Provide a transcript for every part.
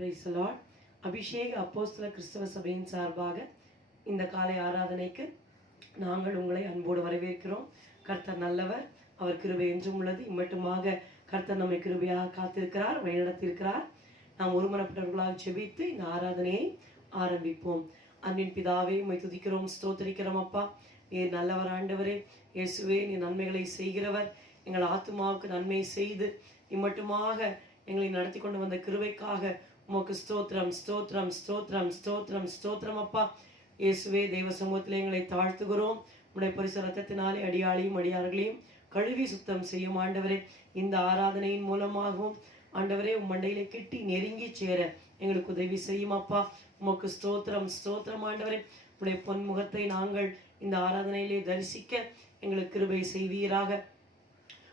Praise the Lord. அபிஷேக அப்போஸ்தல கிறிஸ்தவ சபையின் சார்பாக இந்த காலை ஆராதனைக்கு நாங்கள் உங்களை அன்போடு வரவேற்கிறோம். கர்த்தர் நல்லவர், அவர் கிருபை என்றும் உள்ளது. இம்மட்டுமாக கர்த்தர் நம்மை கிருபையாக காத்திருக்கிறார், வழிநடத்தியிருக்கிறார். நாம் ஒருமனப்பட்டவர்களாக ஜெபித்து இந்த ஆராதனையை ஆரம்பிப்போம். அன்பின் பிதாவே, உம்மை துதிக்கிறோம், ஸ்தோத்திரிக்கிறோம். அப்பா, நீர் நல்லவர் ஆண்டவரே. இயேசுவே, நீ நன்மைகளை செய்கிறவர். எங்கள் ஆத்துமாவுக்கு நன்மை செய்து இம்மட்டுமாக எங்களை நடத்தி கொண்டு வந்த கிருபைக்காக உமக்கு ஸ்தோத்திரம், ஸ்தோத்திரம், ஸ்தோத்திரம், ஸ்தோத்திரம், ஸ்தோத்திரம். அப்பா இயேசுவே, தெய்வ சமூகத்தில் எங்களை தாழ்த்துகிறோம். உடைய பரிசு ரத்தத்தினாலே அடியாளையும் அடியார்களையும் கழுவி சுத்தம் செய்யும் ஆண்டவரே. இந்த ஆராதனையின் மூலமாகவும் ஆண்டவரே உம் மண்டையிலே கிட்டி நெருங்கி சேர எங்களுக்கு உதவி செய்யும். அப்பா உமக்கு ஸ்தோத்திரம், ஸ்தோத்திரம் ஆண்டவரே. உடைய பொன்முகத்தை நாங்கள் இந்த ஆராதனையிலே தரிசிக்க எங்களுக்கு கிருபை செய்வீராக.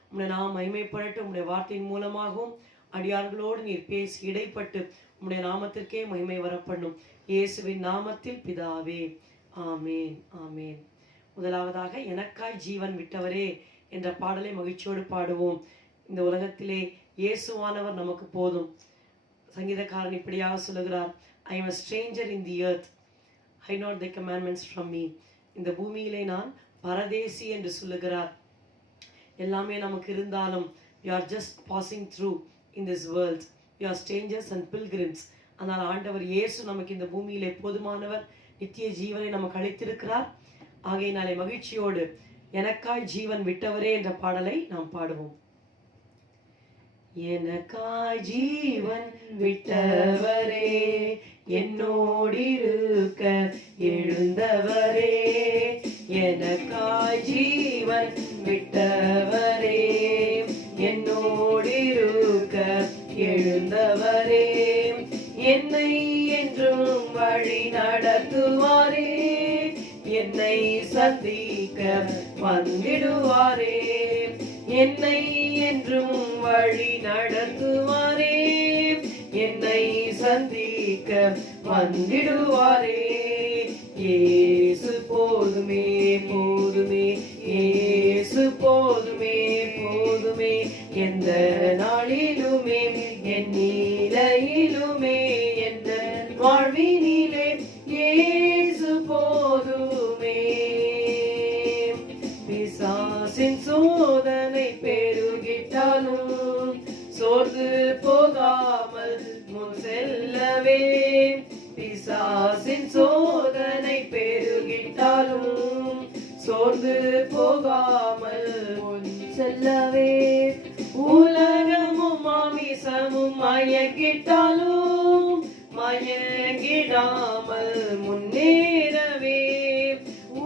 உம்முடைய நாம் மகிமைப்படட்டும். உம்முடைய வார்த்தையின் மூலமாகவும் அடியார்களோடு நீர் பேசி இடைப்பட்டு உம்முடைய நாமத்திற்கே மகிமை வரப்பண்ணும். இயேசுவின் நாமத்தில் பிதாவே, ஆமேன், ஆமேன். முதலாவதாக எனக்காய் ஜீவன் விட்டவரே என்ற பாடலை மகிழ்ச்சியோடு பாடுவோம். இந்த உலகத்திலே இயேசுவானவர் நமக்கு போதும். சங்கீதக்காரன் இப்படியாக சொல்லுகிறார், I am a stranger in the earth, hide not thy commandments from me. இந்த பூமியிலே நான் பரதேசி என்று சொல்லுகிறார். எல்லாமே நமக்கு இருந்தாலும் we are just passing through in this world, we are strangers and pilgrims. ஆனால் ஆண்டவர் இயேசு நமக்கு இந்த பூமியிலே போதுமானவர், நித்திய ஜீவனை நமக்கு அளித்திருக்கிறார். ஆகையினாலே மகிழ்ச்சியோடு எனக்காய் ஜீவன் விட்டவரே என்ற பாடலை நாம் பாடுவோம். எனக்காய் ஜீவன் விட்டவரே, என்னோடிருக்க எழுந்தவரே, எனக்காய் ஜீவன் விட்டவரே, என்னோடிருக்க எழுந்தவரே, என்னை என்றும் வழி நடத்துவாரே, என்னை சந்திக்க வந்திடுவாரே, என்னை என்றும் வழி நடத்துவாரே, என்னை சந்திக்க வந்திடுவாரே. இயேசு போதுமே, போதுமே, இயேசு போதுமே, போதுமே, எந்த நாளிலுமே என் நிலையிலுமே எந்த வாழ்வினிலே இயேசு போதுமே. பிசாசின் சோதனை பெருகிட்டாலும் சோர்ந்து போகாமல் முன் செல்லவே, பிசாசின் சோதனை பெருகிட்டாலும் சோர்ந்து போகாமல் முன் செல்லவே, உலகமும் மாமிசமும் மயங்கிட்டாலும் மயங்கிடாமல் முன்னேறவே,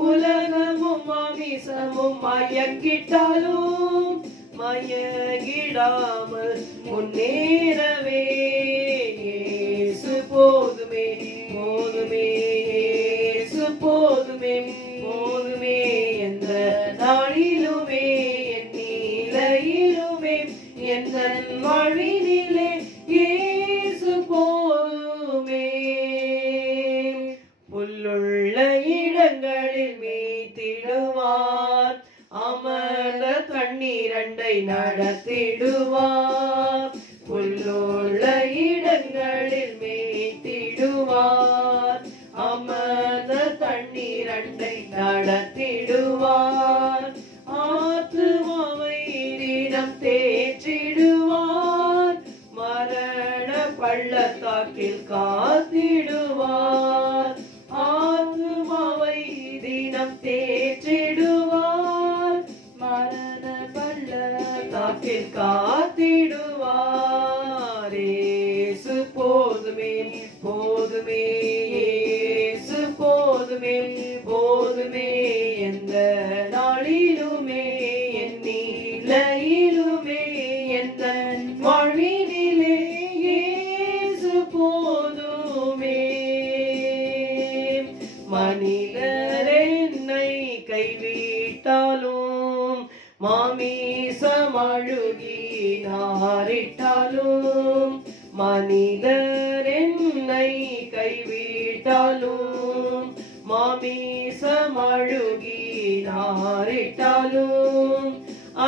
உலகமும் மாமிசமும் மயங்கிட்டாலும் மயங்கிடாமல் முன்னேறவே, இயேசு போதுமே, போதுமே, இயேசு போதுமே, போதுமே, எந்த நாளிலுமே என் நிலையிலுமே எந்த வாழ்வினிலே இயேசு போதுமே. புல்லுள்ள இடங்களில் மேய்த்திடுவார், அமர்ந்த தண்ணீரண்டை நடத்திடுவார், புல்லுள்ள இடங்களில் மேய்த்திடுவார், அமர்ந்த தண்ணீரண்டை நடத்திடுவார், ஆத்துமாவை தினம் தேற்றிடுவார், மரண பள்ளத்தாக்கில் காத்திடுவார், ஆத்துமாவை தினம் தேற்றிடுவார், மரண பள்ளத்தாக்கில் காத்திடுவார். இயேசு போதுமே, போதுமே, இயேசு போதுமே, போதுமே, எந்த நாளிலுமே என் நிலையிலுமே எந்த வாழ்வினிலே இயேசு போதுமே. மனிதர் என்னை கைவிட்டாலும் மாமிசம் அழுகி நாரிட்டாலும், மனிதர் என்னை கைவிட்டாலும் மாமிசம் அழுகி நாரிட்டாலும்,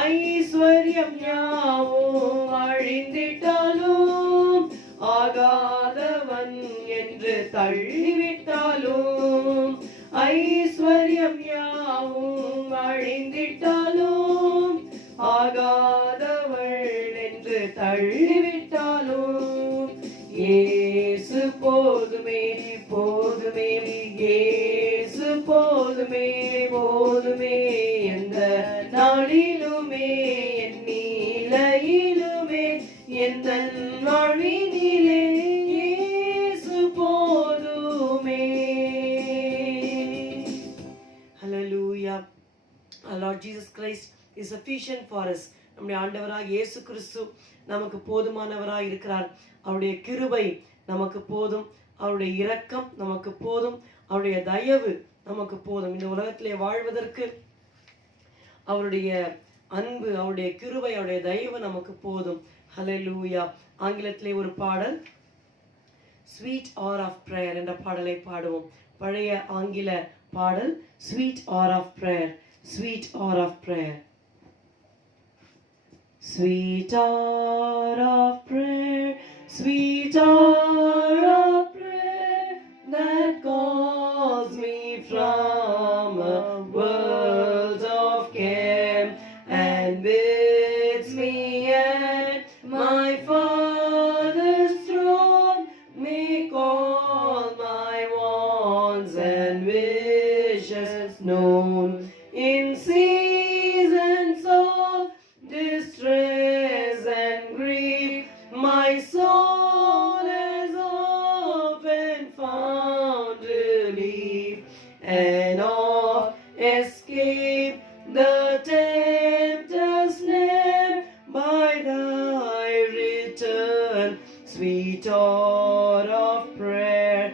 ஐஸ்வர்யம் யாவும் அழிந்திட்டாலும் ஆகாத என்று தள்ளிவிட்டாலும், ஐஸ்வர்யம் யாவும் அழிந்திட்டாலும், ஆகாதவள் என்று தள்ளிவிட்டாலும், இயேசு போதுமே போதுமே, இயேசு போதுமே போதுமே, எந்த நாளிலுமே என் நிலையிலுமே எந்த வாழ்வினிலே இயேசு போதுமே. Hallelujah. Our Lord Jesus Christ is sufficient for us. நம்முடைய ஆண்டவராக இயேசு கிறிஸ்து நமக்கு போதுமானவராக இருக்கிறார். அவருடைய கிருபை நமக்கு போதும், அவருடைய இரக்கம் நமக்கு போதும், அவருடைய தயவு நமக்கு போதும். இந்த உலகத்திலே வாழ்வதற்கு அவருடைய அன்பு, அவருடைய கிருபை, அவருடைய தயவு நமக்கு போதும். ஹல்லேலூயா. ஆங்கிலத்திலே ஒரு பாடல் ஸ்வீட் ஆர் ஆஃப் பிரேயர் என்ற பாடலை பாடுவோம். பழைய ஆங்கில பாடல் sweet hour of prayer. Sweet hour of prayer. Sweet hour of prayer, sweet hour of prayer, that calls me from a world of care and bids me at my Father's throne, make all my wants and wishes known. In seasons of distress and grief, my soul has often found relief, and oft escape the tempter's snare by thy return, sweet hour of prayer,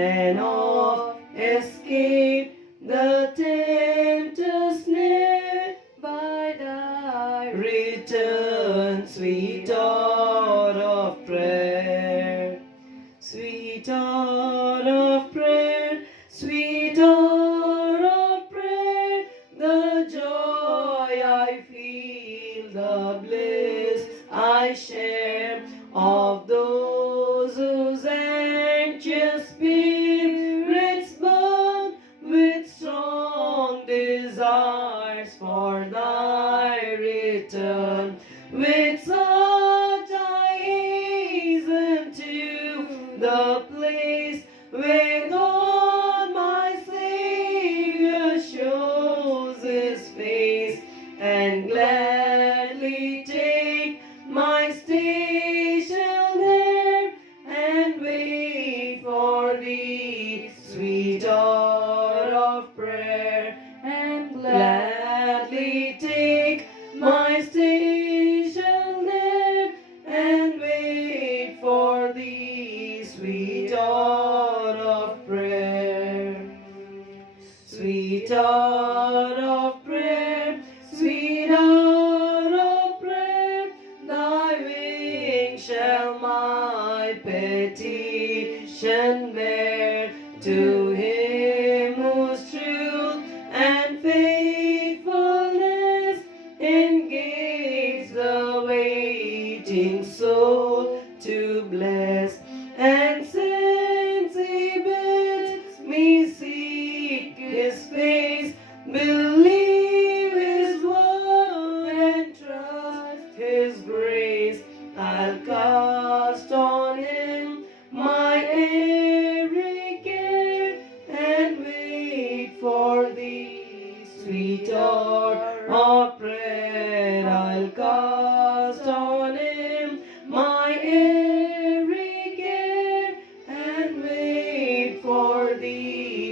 and oft escape the tempter's snare by thy return, sweet hour of prayer. Sweet hour of prayer, sweet hour of prayer, the joy I feel, the bliss I share of those whose anxious spirits burn with strong desires for thy return. With such I hasten to the place where God my Savior shows his face, and gladly take my station there and wait for thee, sweet hour of prayer, and gladly take my station there and wait for thee, sweet hour of prayer. Sweet hour of prayer, sweet hour of prayer, thy wings shall my petition bear, to him whose truth and faithfulness engage the waiting soul to bless. And since he bids me seek his face, believe his word and trust his grace, I'll cast on him my every care and wait for thee, sweet hour of prayer. I'll cast on him my every care and wait for thee,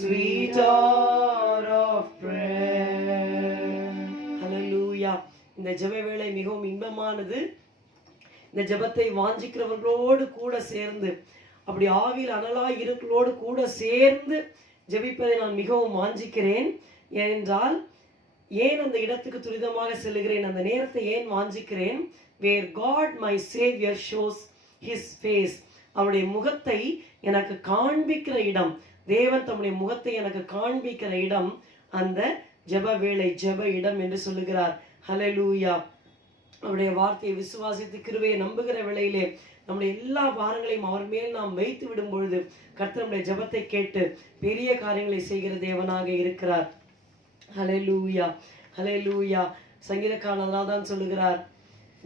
sweet hour of prayer. Hallelujah. இந்த ஜெப வேளை மிகவும் இன்பமானது. இந்த ஜெபத்தை வாஞ்சிக்கிறவர்களோடு கூட சேர்ந்து, அப்படி ஆவியில் அனலாய் இருக்கிறோடு கூட சேர்ந்து ஜெபிப்பதை நான் மிகவும் வாஞ்சிக்கிறேன். ஏனென்றால் ஏன் அந்த இடத்துக்கு துரிதமாக செல்கிறேன், அந்த நேரத்தை ஏன் வாஞ்சிக்கிறேன்? where God my Savior shows his face, அவருடைய முகத்தை எனக்கு காண்பிக்கிற இடம், தேவன் தம்முடைய முகத்தை எனக்கு காண்பிக்கிற இடம் அந்த ஜெப வேளை, ஜெப இடம் என்று சொல்லுகிறார். ஹல்லேலூயா. அவருடைய வார்த்தையை விசுவாசித்து கிருபையை நம்புகிற வேளையிலே நம்முடைய எல்லா பாரங்களையும் அவர் மேல் நாம் வைத்து விடும் பொழுது கர்த்தர் நம்முடைய ஜெபத்தை கேட்டு பெரிய காரியங்களை செய்கிற தேவனாக இருக்கிறார். ஹல்லேலூயா, ஹல்லேலூயா. சங்கீதக்காரன் அதனால தான் சொல்லுகிறார்,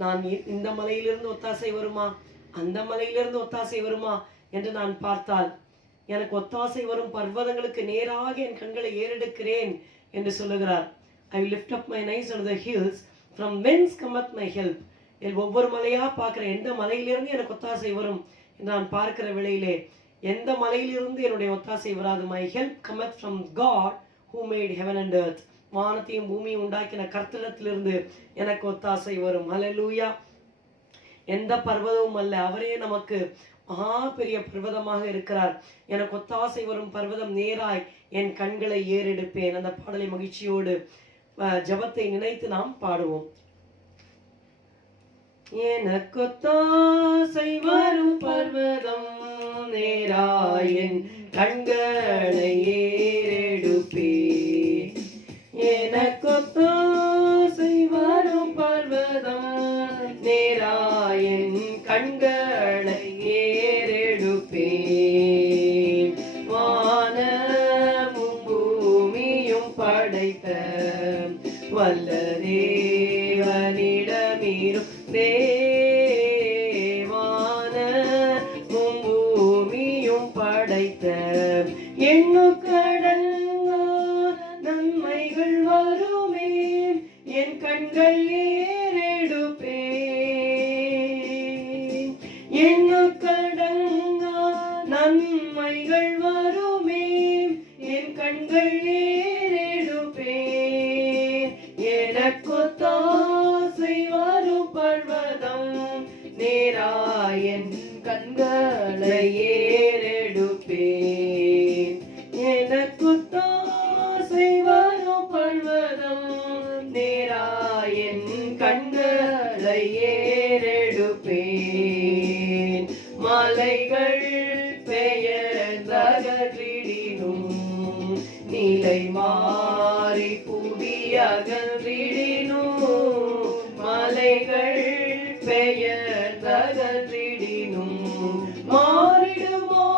நான் இந்த மலையிலிருந்து ஒத்தாசை வருமா, அந்த மலையிலிருந்து ஒத்தாசை வருமா என்று நான் பார்த்தால் எனக்கு ஒத்தாசை வரும் பர்வதங்களுக்கு நேராக என் கண்களை ஏறெடுக்கிறேன் என்று சொல்லுகிறார். I will lift up my eyes on the hills from whence cometh my help. ஒவ்வொரு மலையா பார்க்கிற எந்த மலையிலிருந்து எனக்கு ஒத்தாசை வரும் என்று நான் பார்க்கிற வேளையிலே எந்த மலையிலிருந்து என்னுடைய ஒத்தாசை வராது. My help cometh from God who made heaven and earth. வானத்தையும் பூமியும் உண்டாக்கின கர்த்தரிடத்திலிருந்து எனக்கு ஒத்தாசை வரும். ஹல்லேலூயா. எந்த பர்வதமும் அல்ல, அவரே நமக்கு மகா பெரிய பர்வதமாக இருக்கிறார். எனக்கு ஒத்தாசை வரும் பர்வதம் நேராய் என் கண்களை ஏறெடுப்பேன். அந்த பாடலை மகிழ்ச்சியோடு ஜெபத்தை நினைத்து நாம் பாடுவோம். எனக்கு ஒத்தாசை வரும் பர்வதம் நேராய் என் கண்களை ஏறெடுப்பேன். எனக்கு ஒத்தாசை வரும் பர்வதம் நேராய் என் கண்களை ஏறெடுப்பேன். வானமும் பூமியும் படைத்த வல்ல தேவனிடமிருந்தே வானமும் பூமியும் படைத்த எண்ணுக்கடல் நன்மைகள் வருமே என் கண்கள் ஏறெடுப்பேன். எண்ணுக்கடங்கா நன்மைகள் வருமே என் கண்கள் ஏறெடுப்பேன். எனக்கு ஒத்தாசை வரும் பர்வதம் நேராய் என் கண்களை ஏறெடுப்பேன். எனக்கு ஒத்தாசை வரும் பர்வதம் நேராய் என் கண்களை ஏறெடுப்பேன். மலைகள் பெயர்ந்தகற்றிடினும் நிலை மாறி புதியகன்றிடினும் மலைகள் பெயர்ந்தகன்றிடினும் மாறிடுமோ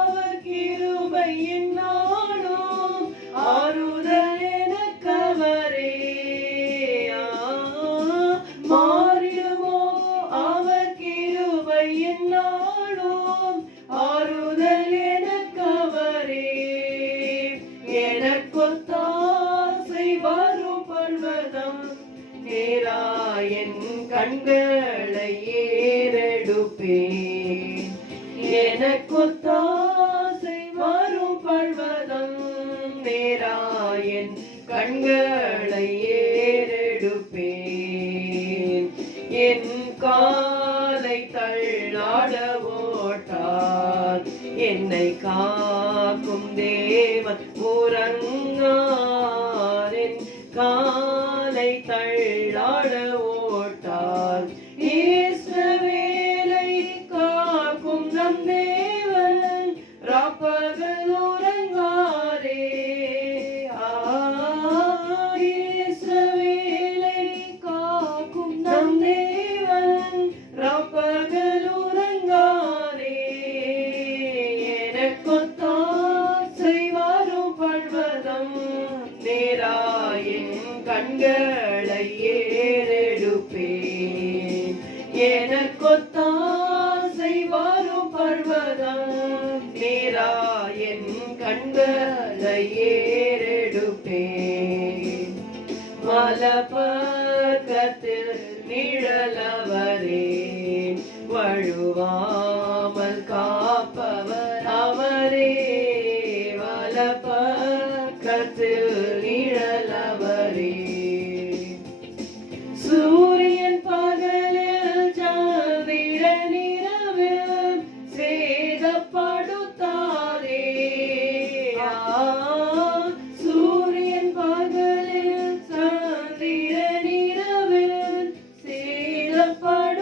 அவர் கிருபை என்னாலும் ஆறுதல் எனக்கவரே. மாறிடுமோ அவர் கிருபை என்னாலும் ஆறுதல் எனக்கவரே. எனக்கு ஒத்தாசை வரும் பர்வதம் நேராய் என் கண்களை ஏறெடுப்பேன். எனக்கு ஒத்தாசை வரும் பர்வதம் நேராய் என் கண்களை ஏறெடுப்பேன். என் காலை தள்ளாட ஓட்டார் என்னை காக்கும் தேவன் உறங்கார். என் காலை தள்ளாட ஓட்டார் இஸ்ரவேலை காக்கும் நம் தேவன் ராப்பகல் உறங்காரே. இஸ்ரவேலை காக்கும் நம் தேவன் ராப்பகல் உறங்காரே. எனக்கு ஒத்தாசை வரும் பர்வதம் நேராய் என் கண்களை ஏறெடுப்பேன். எனக்கு ஒத்தாசை வரும் பர்வதம் நேராய் என் கண்களை ஏறெடுப்பேன். மலப்பக்கத்தில் நிழலவரே வழுவாமல் காப்பவர் அவரே. வலப்பக்கத்தில் நிழலவரே. சூரியன் பகலில் சந்திரன் இரவில் சேதப்படுத்தாதே. சூரியன் பகலில் சந்திரன் இரவில் சேதப்படுத்தாதே.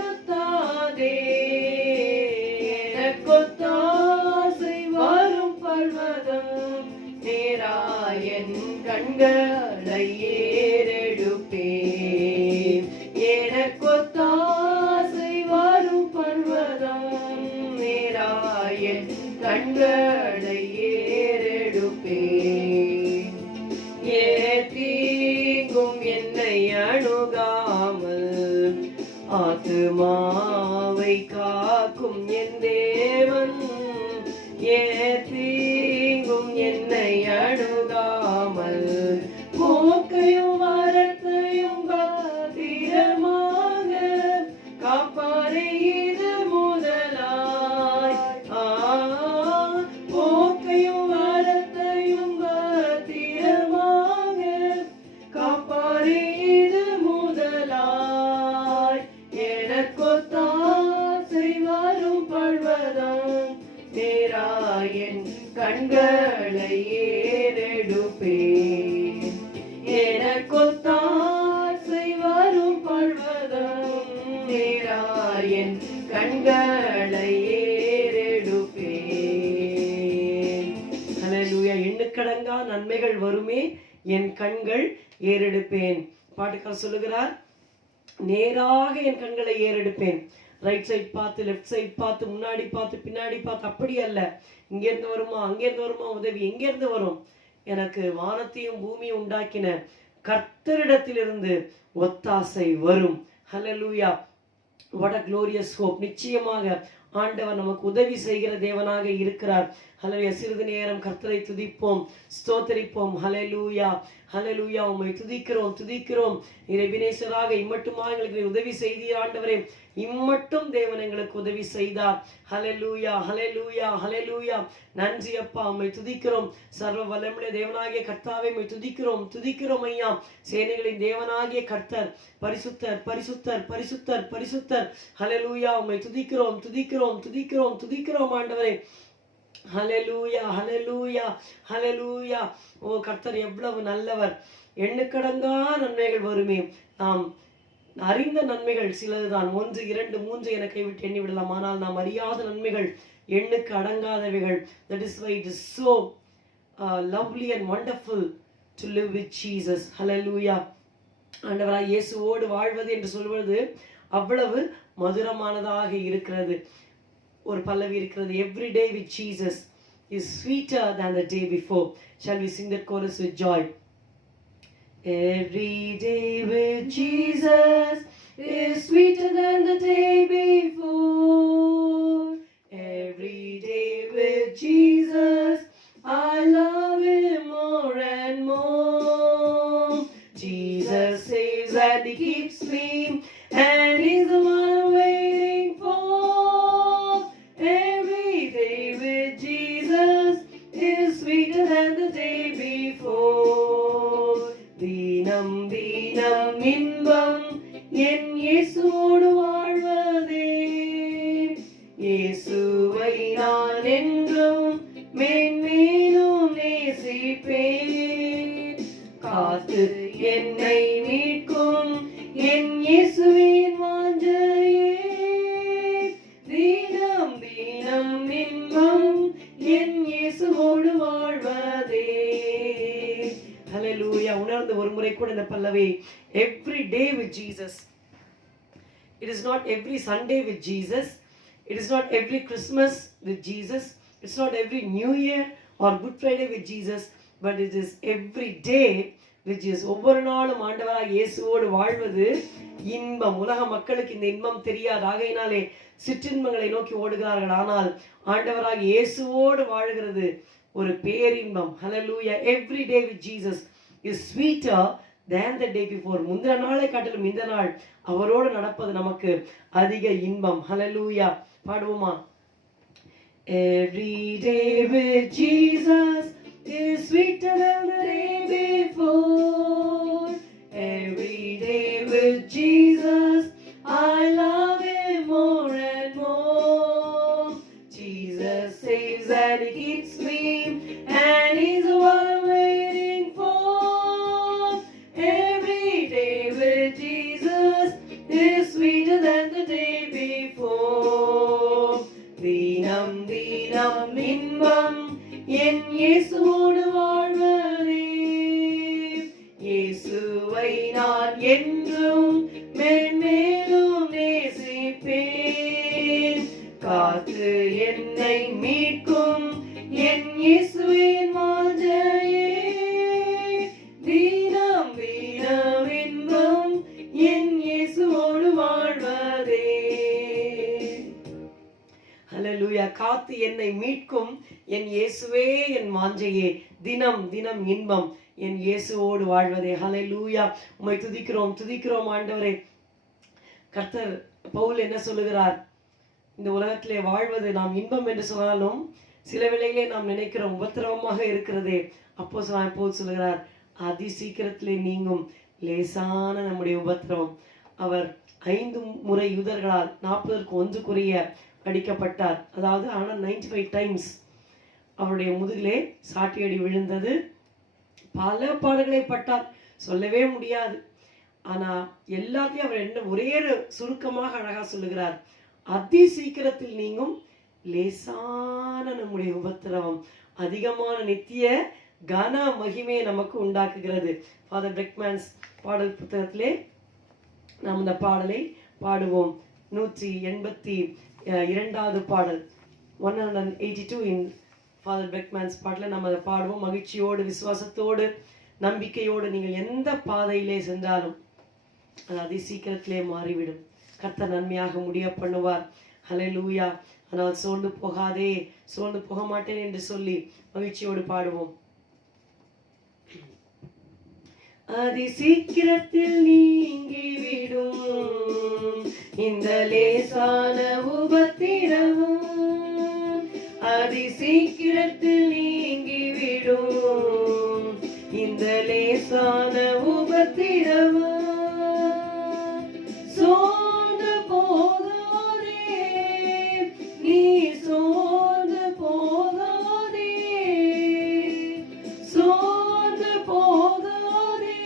என் கண்களை ஏறெடுப்பேன். தீங்கும் என்னை அணுகாமல் ஆத்துமாவை காக்கும் என் தேவன். தீங்கும் என்னை அணுகாமல் போக்கையும் வரத்தையும் பத்திரமாக காப்பாரே இது முதலாய். போக்கையும் வரத்தையும் பத்திரமாக காப்பாரே இது முதலாய். எனக்கொத்தான் செய்வாரும் பழ்வதம் நேராயன் கண்களை ஏறெடுப்பேன். எனக்கொத்தான் செய்வாரும் பழ்வதம் நேராயன் கண்களை ஏறெடுப்பேன். ஹல்லேலூயா. எண்ணுக்கடங்கா நன்மைகள் வருமே, என் கண்கள் ஏறெடுப்பேன். பாட்டுக்காரர் சொல்லுகிறார், நேராக என் கண்களை ஏறெடுப்பேன். ரைட் சைட் பார்த்து, லெஃப்ட் சைட் பார்த்து, முன்னாடி பார்த்து, பின்னாடி பார்த்து அப்படி அல்ல. இங்கேருந்து வருமா, அங்கேருந்து வருமா உதவி, எங்கேருந்து வரும்? எனக்கு வானத்தையும் பூமியும் உண்டாக்கின கர்த்தரிடத்திலிருந்து ஒத்தாசை வரும். ஹல்லேலூயா. what a glorious hope. நிச்சயமாக ஆண்டவர் நமக்கு உதவி செய்கிற தேவனாக இருக்கிறார். ஹல்லேலூயா. சிறிது நேரம் கர்த்தரை துதிப்போம், ஸ்தோத்தரிப்போம். ஹல்லேலூயா, ஹல்லேலூயா. உம்மை துதிக்கிறோம், துதிக்கிறோம். எபினேசராக இம்மட்டுமா எங்களுக்கு உதவி செய்தீர் ஆண்டவரே. இம்மட்டும் தேவன் எங்களுக்கு உதவி செய்தார். ஹல்லேலூயா, ஹல்லேலூயா, ஹல்லேலூயா. நன்றி அப்பா, உம்மை துதிக்கிறோம். சர்வ வல்லமையுள்ள தேவனாகிய கர்த்தாவே உம்மை துதிக்கிறோம், துதிக்கிறோம் ஐயா. சேனைகளின் தேவனாகிய கர்த்தர் பரிசுத்தர், பரிசுத்தர், பரிசுத்தர், பரிசுத்தர். ஹல்லேலூயா. உம்மை துதிக்கிறோம், துதிக்கிறோம், துதிக்கிறோம், துதிக்கிறோம் ஆண்டவரே. ஹல்லேலூயா, ஹல்லேலூயா, ஹல்லேலூயா. ஓ கர்த்தர் எவ்வளவு நல்லவர். எண்ணுக்கடங்கா நன்மைகள் வருமே. நாம் அறிந்த நன்மைகள் சிலதுதான், 1, 2, 3 என கைவிட்டு எண்ணி விடலாம். ஆனால் நாம் அறியாத நன்மைகள் எண்ணுக்கு அடங்காதவைகள். That is why it is so lovely and wonderful to live with Jesus. Hallelujah. ஆண்டவராய் இயேசுவோடு வாழ்வது என்று சொல்வது அவ்வளவு மதுரமானதாக இருக்கிறது. ஒரு பல்லவி இருக்கிறது, every day with Jesus is sweeter than the day before. Shall we sing that chorus with joy? Every day with Jesus is sweeter than the day before. Every day with Jesus I love him more and more. Jesus saves and he keeps me, and he's the one I'm waiting for. Every day with Jesus is sweeter than the day before. தீனம் தீனம் இன்பம் என் இயேசுவோடு வாழ்வதே. இயேசுவை நான் என்றும் மேன்மேலும் நேசிப்பேன். காத்து என்னை மீட்கும் என் இயேசுவின் வாஞ்சையே. தீனம் தீனம் இன்பம் என் இயேசுவோடு வாழ்வதே. ஹல்லேலூயா. உணர்ந்து ஒரு முறை கூட இந்த பல்லவி, every day with Jesus. It is not every Sunday with Jesus. It is not every Christmas with Jesus. It's not every New Year or Good Friday with Jesus, but it is every day with Jesus. ஒவ்வொரு நாளும் ஆண்டவராக இயேசுவோடு வாழ்வது இன்பம். உலக மக்களுக்கு இந்த இன்பம் தெரியாது, ஆகையினாலே சிற்றின்பங்களை நோக்கி ஓடுகிறார்கள். ஆனால் ஆண்டவராக இயேசுவோடு வாழ்கிறது ஒரு பேரின்பம். ஹல்லேலூயா. every day with Jesus is sweeter than the day before. முந்தின நாளை காட்டிலும் இந்த நாள் அவரோடு நடப்பது நமக்கு அதிக இன்பம். ஹல்லேலூயா. பாடுவோமா? Every day with Jesus is sweeter than the day before. Every day with Jesus I love him more and more. Jesus saves and he keeps me, and he's the one I'm waiting for. Every day with Jesus is sweeter than the day before. தீனம் தீனம் இன்பம் என் இயேசுவோடு வாழ்வதே. இயேசுவை நான் என்றும் மேன்மேலும் நேசிப்பேன். காத்து என்னை மீட்கும் என் இயேசுவின் வாஞ்சையே, தினம் தினம் இன்பம் என் இயேசுவோடு வாழ்வதே. ஹல்லேலூயா. காத்து என்னை மீட்கும் என் இயேசுவே என் வாஞ்சையே, தினம் தினம் இன்பம் என் இயேசுவோடு வாழ்வதே. ஹல்லேலூயா. உம்மை துதிக்கிறோம் துதிக்கிறோம் ஆண்டவரே. கர்த்தர் பவுல் என்ன சொல்லுகிறார்? இந்த உலகத்திலே வாழ்வது நாம் இன்பம் என்று சொன்னாலும் சில வேளையிலே நாம் நினைக்கிறோம் உபத்திரவமாக இருக்கிறதே. அப்போஸ்தலனாகிய பவுல் சொல்லுகிறார், அதி சீக்கிரத்திலே நீங்கும் லேசான நம்முடைய உபத்திரவம். அவர் 5 முறை யூதர்களால் 40 அடிக்கப்பட்டார். அதாவது 95 டைம்ஸ் அவருடைய முதுகிலே சாட்டியடி விழுந்தது. பல பாடுகளை பட்டார், சொல்லவே முடியாது. ஆனா எல்லாத்தையும் அவர் என்ன ஒரே சுருக்கமாக அழகா சொல்லுகிறார், அதி சீக்கிரத்தில் நீங்கும் லேசான நம்முடைய உபத்திரவம் அதிகமான நித்திய கன மகிமையை நமக்கு உண்டாக்குகிறது. ஃபாதர் பெக்மேன்ஸ் பாடல் புத்தகத்திலே நாம் இந்த பாடலை பாடுவோம். 182வது பாடல், 182 இன் ஃபாதர் பெக்மேன்ஸ் பாடலில் நம்ம அதை பாடுவோம். மகிழ்ச்சியோடு விசுவாசத்தோடு நம்பிக்கையோடு நீங்கள் எந்த பாதையிலே சென்றாலும் அது அதி சீக்கிரத்திலே மாறிவிடும். கர்த்தர் நன்மையாக முடிய பண்ணுவார். ஹல்லேலூயா. ஆனால் சோர்ந்து போகாதே, சோர்ந்து போக மாட்டேன் என்று சொல்லி மகிழ்ச்சியோடு பாடுவோம். அதி சீக்கிரத்தில் நீங்கிவிடும் இந்த லேசான உபத்திரவம், அதி சீக்கிரத்தில் நீங்கிவிடும் இந்த லேசான உபத்திரவம். சோர்ந்து போகாதே, நீ சோர்ந்து போகாதே, சோர்ந்து போகாதே,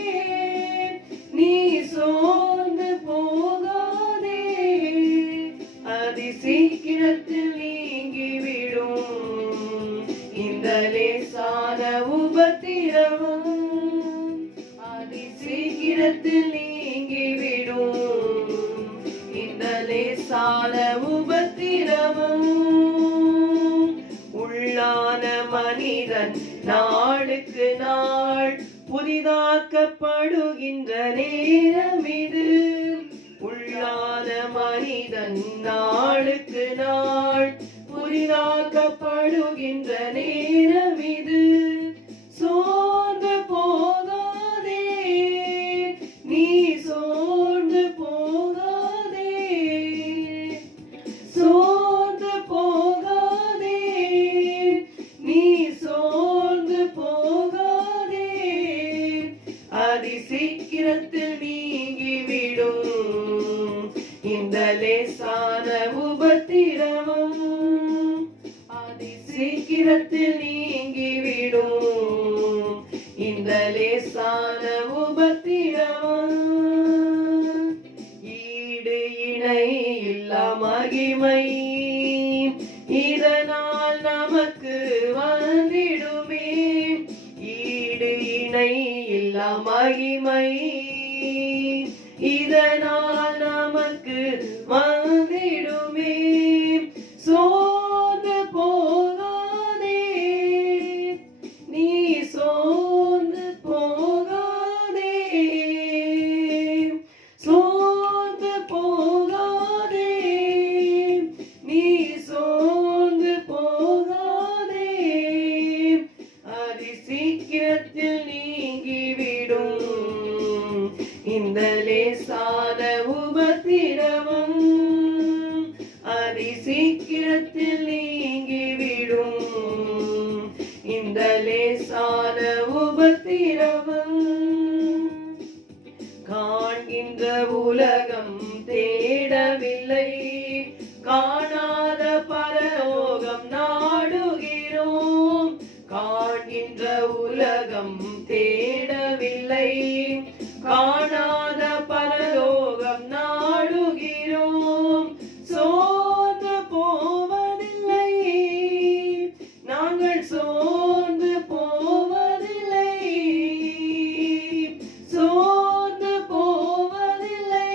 நீ சோர்ந்து போகாதே, அதி சீக்கிரத்தில் நீங்கிவிடும் இந்த லேசான உபத்திரவம், அதி சீக்கிரத்தில் நீங்கிவிடும் இந்த லேசான உபத்திரவம். உள்ளான மனிதன் நாளுக்கு நாள் புதிதாக்கப்படுகின்ற நேரம் இது. உள்ளான மனிதன் நாளுக்கு நாள் புதிதாக்கப்படுகின்ற நேரம் இது. சோர்ந்து போகாதே, நீ சோர்ந்து போகாதே, சோர்ந்து போகாதே, நீ சோர்ந்து போகாதே, அதி சீக்கிரத்தில் நீங்கிவிடும் இந்த லேசான உபத்திரவம், அதி சீக்கிரத்தில் நீங்கிவிடும் இந்த லேசான உபத்திரவம். ஈடு இணை இல்லா மகிமை இதனால் நமக்கு வந்திடுமே, ஈடு இணை இல்லா மகிமை இதனால் நமக்கு வந்திடுமே. சோர்ந்து போகாதே, நீ சோர்ந்து போகாதே, சோர்ந்து போகாதே, நீ சோர்ந்து போகாதே, அதி சீக்கிரத்தில் நீங்கிவிடும் இந்த லேசான உபத்திரவம், அதி சீக்கிரத்தில் நீங்கிவிடும் இந்த லேசான உபத்திரவம். காண்கின்ற உலகம் தேடவில்லை, காணாத பரலோகம் நாடுகிறோம். காண்கின்ற உலகம் தேடவில்லை, காணாத பரலோகம் நாடுகிறோம். சோர்ந்து போவதில்லை, நாங்கள் சோர்ந்து போவதில்லை, சோர்ந்து போவதில்லை,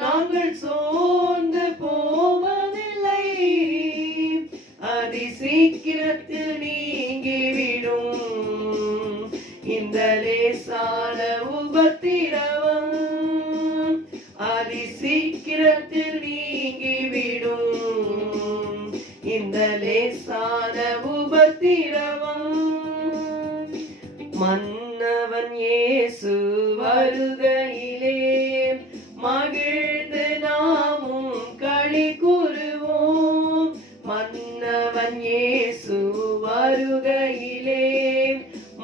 நாங்கள் சோர்ந்து போவதில்லை, அதி சீக்கிரத்தில் நீங்கிவிடும் இந்த லேசான உபத்திரவம், அதி சீக்கிரத்தில் நீங்கிவிடும் இந்த லேசான உபத்திரவம். மன்னவன் இயேசு வருகையிலே மகிழ்ந்து நாமும் களி கூறுவோம். மன்னவன் இயேசு வருகையிலே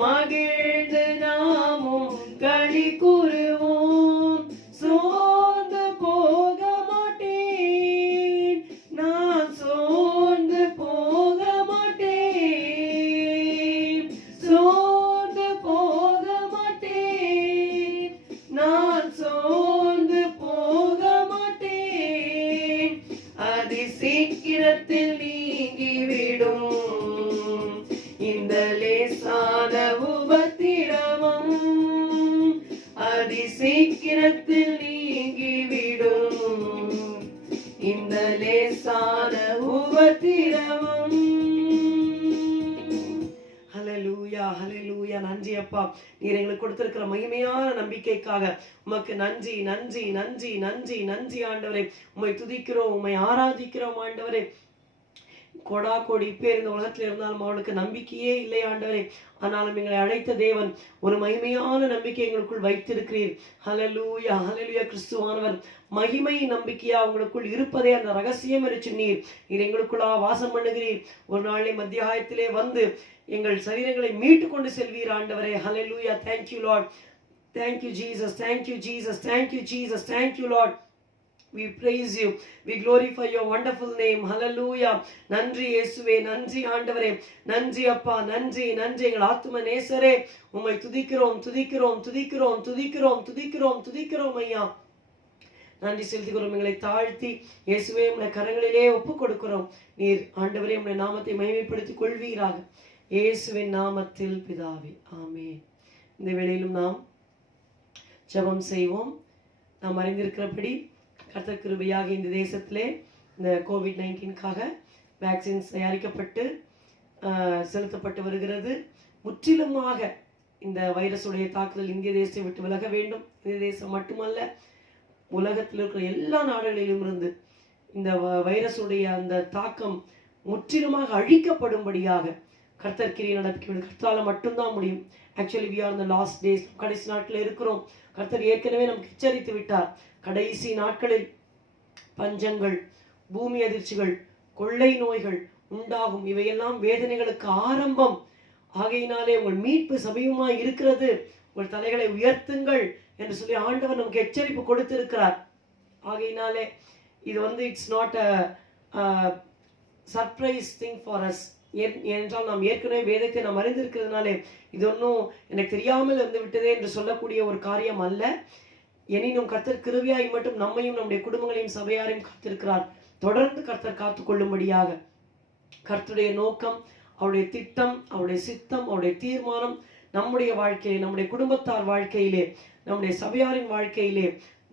மகிழ்ந்து நாமும் களி கூறுவோம். சோர்ந்து போக மாட்டேன், நான் சோர்ந்து போக மாட்டேன், சோர்ந்து போக மாட்டேன், நான் சோர்ந்து போக மாட்டேன். அதி சீக்கிரத்தில் நீங்கிவிடும் இந்த லேசான உபத்திரவம், அதி சீக்கிரத்தில் நீங்கிவிடும் இந்த லேசான உபத்திரவம். ஹல்லேலூயா, ஹல்லேலூயா. நன்றி அப்பா, நீர் எங்களுக்கு கொடுத்திருக்கிற மகிமையான நம்பிக்கைக்காக உமக்கு நன்றி, நன்றி, நன்றி, நன்றி, நன்றி ஆண்டவரே. உம்மை துதிக்கிறோம், உம்மை ஆராதிக்கிறோம் ஆண்டவரே. கொடா கோடி பேர் இந்த உலகத்தில் இருந்தாலும் அவளுக்கு நம்பிக்கையே இல்லை ஆண்டவரே. ஆனாலும் எங்களை அழைத்த தேவன் ஒரு மகிமையான நம்பிக்கை எங்களுக்குள் வைத்திருக்கிறீர். ஹல்லேலூயா, ஹல்லேலூயா. கிறிஸ்துவானவர் மகிமை நம்பிக்கையா உங்களுக்குள் இருப்பதே அந்த ரகசியம் என்று சொன்னீர். நீர் எங்களுக்குள்ளா வாசம் பண்ணுகிறீர். ஒரு நாளை மத்தியாயத்திலே வந்து எங்கள் சரீரங்களை மீட்டு கொண்டு செல்வீர் ஆண்டவரே. ஹல்லேலூயா. Thank you Lord. Thank you Jesus. Thank you Jesus. Thank you Jesus. Thank you Lord. We praise you. We glorify your wonderful name. Hallelujah. நன்றி இயேசுவே, நன்றி ஆண்டவரே, நன்றி அப்பா, நன்றி, நன்றி எங்கள் ஆத்தும நேசரே. உம்மை துதிக்கிறோம், துதிக்கிறோம், துதிக்கிறோம், துதிக்கிறோம், துதிக்கிறோம், துதிக்கிறோம் ஐயா. நன்றி செலுத்துகிறோம். எங்களை தாழ்த்தி இயேசுவே உம்முடைய கரங்களிலே ஒப்புக் கொடுக்கிறோம். நீர் ஆண்டவரே உம்முடைய நாமத்தை மகிமைப்படுத்திக் கொள்வீராக. இயேசுவின் நாமத்தில் பிதாவே, ஆமென். இந்த வேளையிலும் நாம் ஜெபம் செய்வோம். நாம் அறிந்திருக்கிறபடி கர்த்தர் கிருபையாக இந்த தேசத்திலே இந்த கோவிட்-19க்காக வேக்சின்ஸ் தயாரிக்கப்பட்டு செலுத்தப்பட்டு வருகிறது. முற்றிலுமாக இந்த வைரஸுடைய தாக்குதல் இந்திய தேசத்தை விட்டு விலக வேண்டும். இந்திய தேசம் மட்டுமல்ல, உலகத்தில் இருக்கிற எல்லா நாடுகளிலும் இருந்து இந்த வைரஸுடைய அந்த தாக்கம் முற்றிலுமாக அழிக்கப்படும்படியாக கர்த்தர் கிரியை நடத்தி கர்த்தால மட்டும்தான் முடியும். Actually we are in the last days. கடைசி நாட்களில் இருக்கிறோம். கர்த்தர் ஏற்கனவே நமக்கு எச்சரித்து விட்டார். கடைசி நாட்களில் பஞ்சங்கள், பூமி அதிர்ச்சிகள், கொள்ளை நோய்கள் உண்டாகும். இவையெல்லாம் வேதனைகளுக்கு ஆரம்பம். ஆகையினாலே உங்கள் மீட்பு சமீபமாய் இருக்கிறது, உங்கள் தலைகளை உயர்த்துங்கள் என்று சொல்லி ஆண்டவர் நமக்கு எச்சரிப்பு கொடுத்திருக்கிறார். ஆகையினாலே இது it's not a surprise thing for us. ஏனென்றால் நாம் ஏற்கனவே வேதத்தை நாம் அறிந்திருக்கிறதுனாலே இது ஒன்றும் எனக்கு தெரியாமல் இருந்து விட்டதே என்று சொல்லக்கூடிய ஒரு காரியம் அல்ல. எனினும் கர்த்தர் கிருபையாய் மட்டும் நம்மையும் நம்முடைய குடும்பங்களையும் சபையாரையும் காத்திருக்கிறார். தொடர்ந்து கர்த்தர் காத்துக்கொள்ளும்படியாக கர்த்தருடைய நோக்கம், அவருடைய திட்டம், அவருடைய சித்தம், அவருடைய தீர்மானம் நம்முடைய வாழ்க்கையிலே, நம்முடைய குடும்பத்தார் வாழ்க்கையிலே, நம்முடைய சபையாரின் வாழ்க்கையிலே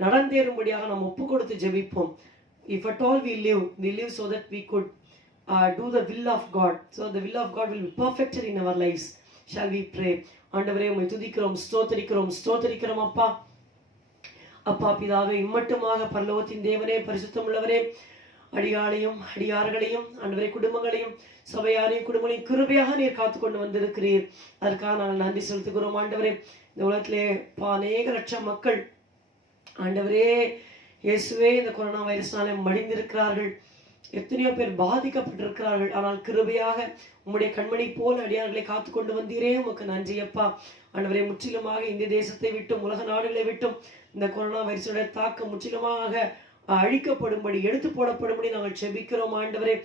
நடந்தேறும்படியாக நாம் ஒப்பு கொடுத்து ஜெபிப்போம். If at all we live so that we could do the will of God. So the will of God will be perfected in our lives. Shall we pray? ஆண்டவரே உம்மை துதிக்கிறோம், ஸ்தோத்திரிக்கிறோம், ஸ்தோத்திரிக்கிறோம் அப்பா. அப்பா பிதாவே, இம்மட்டுமாக பரலோகத்தின் தேவனே, பரிசுத்தமுள்ளவரே, அடியாளையும் அடியார்களையும் ஆண்டவரே குடும்பங்களையும் சபையாரையும் குடும்பங்களையும் கிருபையாக நீர் காத்து கொண்டு வந்திருக்கிறீர். அதற்காக நாங்கள் நன்றி செலுத்துகிறோம் ஆண்டவரே. இந்த உலகத்திலே அநேக லட்சம் மக்கள் ஆண்டவரே இயேசுவே இந்த கொரோனா வைரஸ்னாலே மடிந்திருக்கிறார்கள். எத்தனையோ பேர் பாதிக்கப்பட்டிருக்கிறார்கள். ஆனால் கிருபையாக உம்முடைய கண்மணி போல் அடியார்களை காத்து கொண்டு வந்தீரே, உமக்கு நன்றி அப்பா. ஆண்டவரே, முற்றிலுமாக இந்திய தேசத்தை விட்டும் உலக நாடுகளை விட்டும் இந்த கொரோனா வைரஸோட தாக்கம் முற்றிலுமாக அழிக்கப்படும்படி, எடுத்து போடப்படும்படி நாங்கள் செபிக்கிறோம் ஆண்டவரே.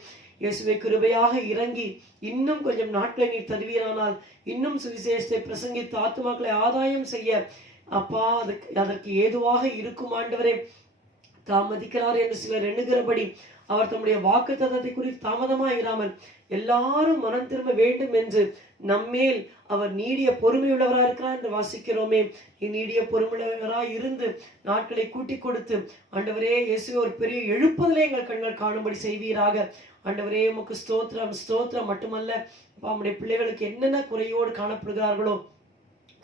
இயேசுவே கிருபையாக இறங்கி இன்னும் கொஞ்சம் நாட்களை நீர் தருவீரானால் இன்னும் சுவிசேஷத்தை பிரசங்கித்து ஆத்துமாக்களை ஆதாயம் செய்ய அப்பா அதற்கு ஏதுவாக இருக்கும் ஆண்டவரே. தாமதிக்கிறார் என்று சிலர் எண்ணுகிறபடி அவர் தம்முடைய வாக்குத்தத்தத்தை குறித்து தாமதமாயிராமல் எல்லாரும் மனம் திரும்ப வேண்டும் என்று நம்மேல் அவர் நீடிய பொறுமையுள்ளவராக இருக்கிறார் என்று வாசிக்கிறோமே. நீடிய பொறுமையுள்ளவராய் இருந்து நாட்களை கூட்டி கொடுத்து ஆண்டவரே இயேசுவே ஒரு பெரிய எழுப்புதலை எங்கள் கண்கள் காணும்படி செய்வீராக. ஆண்டவரே உமக்கு ஸ்தோத்திரம் ஸ்தோத்திரம். மட்டுமல்ல நம்முடைய பிள்ளைகளுக்கு என்னென்ன குறையோடு காணப்படுகிறார்களோ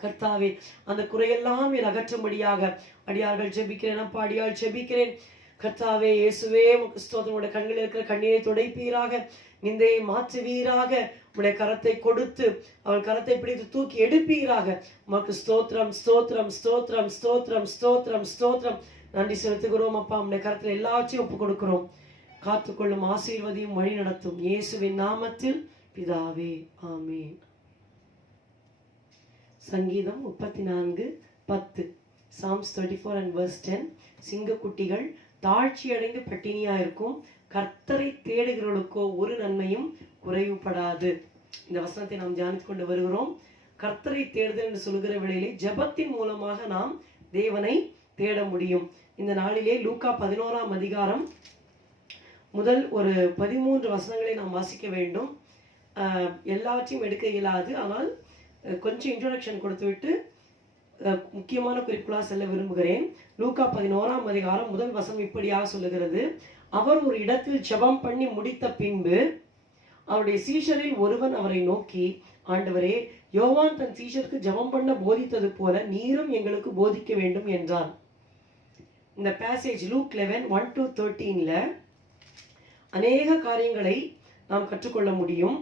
கர்த்தாவே அந்த குறையெல்லாம் நீர் அகற்றும்படியாக அடியார்கள் ஜெபிக்கிறேன் அப்பா, அடியாள் ஜெபிக்கிறேன் கர்த்தாவே. இயேசுவே உமக்கு ஸ்தோத்திரம். உடைய கண்களில் இருக்கிற கண்ணீரை துடைப்பீராக, நிந்தையை மாற்றுவீராக, உடைய கரத்தை கொடுத்து அவள் கரத்தை பிடித்து தூக்கி எடுப்பீராக. உமக்கு ஸ்தோத்திரம் ஸ்தோத்திரம் ஸ்தோத்திரம் ஸ்தோத்திரம் ஸ்தோத்திரம் ஸ்தோத்திரம். நன்றி செலுத்துகிறோம் அப்பா. உடைய கரத்தில் எல்லாத்தையும் ஒப்பு கொடுக்கிறோம். காத்துக்கொள்ளும், ஆசீர்வதியும், வழி நடத்தும் இயேசுவின் நாமத்தில் பிதாவே, ஆமீன். சங்கீதம் 34:10. Psalms 34 and verse 10. சிங்கக்குட்டிகள் தாழ்ச்சி அடைந்து பட்டினியா இருக்கும், கர்த்தரை தேடுகிறவர்களுக்கோ ஒரு நன்மையும் குறைவுபடாது. இந்த வசனத்தை நாம் தியானித்துக் கொண்டு வருகிறோம். கர்த்தரை தேடுதல் என்று சொல்கிற வேளையிலே ஜெபத்தின் மூலமாக நாம் தேவனை தேட முடியும். இந்த நாளிலே லூக்கா 11ஆம் அதிகாரம் முதல் ஒரு 13 வசனங்களை நாம் வாசிக்க வேண்டும். எல்லாவற்றையும் எடுக்க இயலாது, ஆனால் கொஞ்சம் இன்ட்ரோடக்ஷன் கொடுத்துவிட்டு முக்கியமான குறிப்புகளாக செல்ல விரும்புகிறேன். லூக்கா 11ஆம் அதிகாரம் முதல் வசனம் இப்படியாக சொல்லுகிறது. அவர் ஒரு இடத்தில் ஜெபம் பண்ணி முடித்த பின்பு அவருடைய சீஷரில் ஒருவன் அவரை நோக்கி, ஆண்டவரே, யோவான் தன் சீஷருக்கு ஜெபம் பண்ண போதித்தது போல நீரும் எங்களுக்கு போதிக்க வேண்டும் என்றான். இந்த பேசேஜ் லூக் 11:1-13 அநேக காரியங்களை நாம் கற்றுக்கொள்ள முடியும்.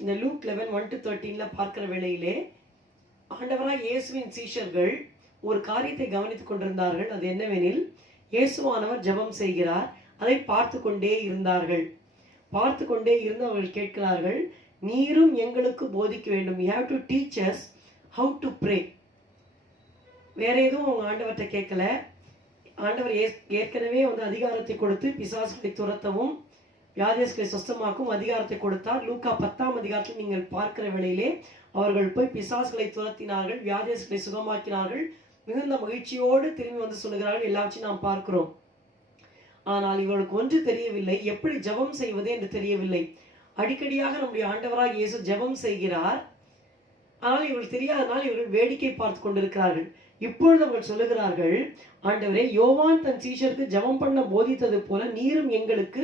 இந்த லூக் 11:1-13 பார்க்கிற வேளையிலே ஆண்டவராய் இயேசுவின் சீஷர்கள் ஒரு காரியத்தை கவனித்துக் கொண்டிருந்தார்கள். அது என்னவெனில், இயேசுவானவர் ஜெபம் செய்கிறார். அதை பார்த்து கொண்டே இருந்தார்கள். பார்த்து கொண்டே இருந்து அவர்கள் கேட்கிறார்கள், நீரும் எங்களுக்கு போதிக்க வேண்டும். You have to teach us how to pray. வேற எதுவும் அவங்க ஆண்டவர்கிட்ட கேட்கல. ஆண்டவர் ஏற்கனவே அதிகாரத்தை கொடுத்து பிசாசுகளை துரத்தவும் வியாதியஸ்களை சுத்தமாக்கும் அதிகாரத்தை கொடுத்தார். லூக்கா 10ஆம் அதிகாரத்தில் நீங்கள் பார்க்கிற வேளையிலே அவர்கள் போய் பிசாசுகளை துரத்தினார்கள், வியாதியஸ்களை சுகமாக்கினார்கள். மிகுந்த மகிழ்ச்சியோடு திரும்பி வந்து சொல்லுகிறார்கள். எல்லாவற்றையும் நாம் பார்க்கிறோம். ஆனால் இவர்களுக்கு ஒன்று தெரியவில்லை, எப்படி ஜெபம் செய்வது என்று தெரியவில்லை. அடிக்கடியாக நம்முடைய ஆண்டவராக இயேசு ஜெபம் செய்கிறார். ஆனால் இவர்கள் தெரியாதனால் இவர்கள் வேடிக்கை பார்த்து கொண்டிருக்கிறார்கள். இப்பொழுது அவர்கள் சொல்லுகிறார்கள், ஆண்டவரே, யோவான் தன் சீஷருக்கு ஜெபம் பண்ண போதித்தது போல நீரும் எங்களுக்கு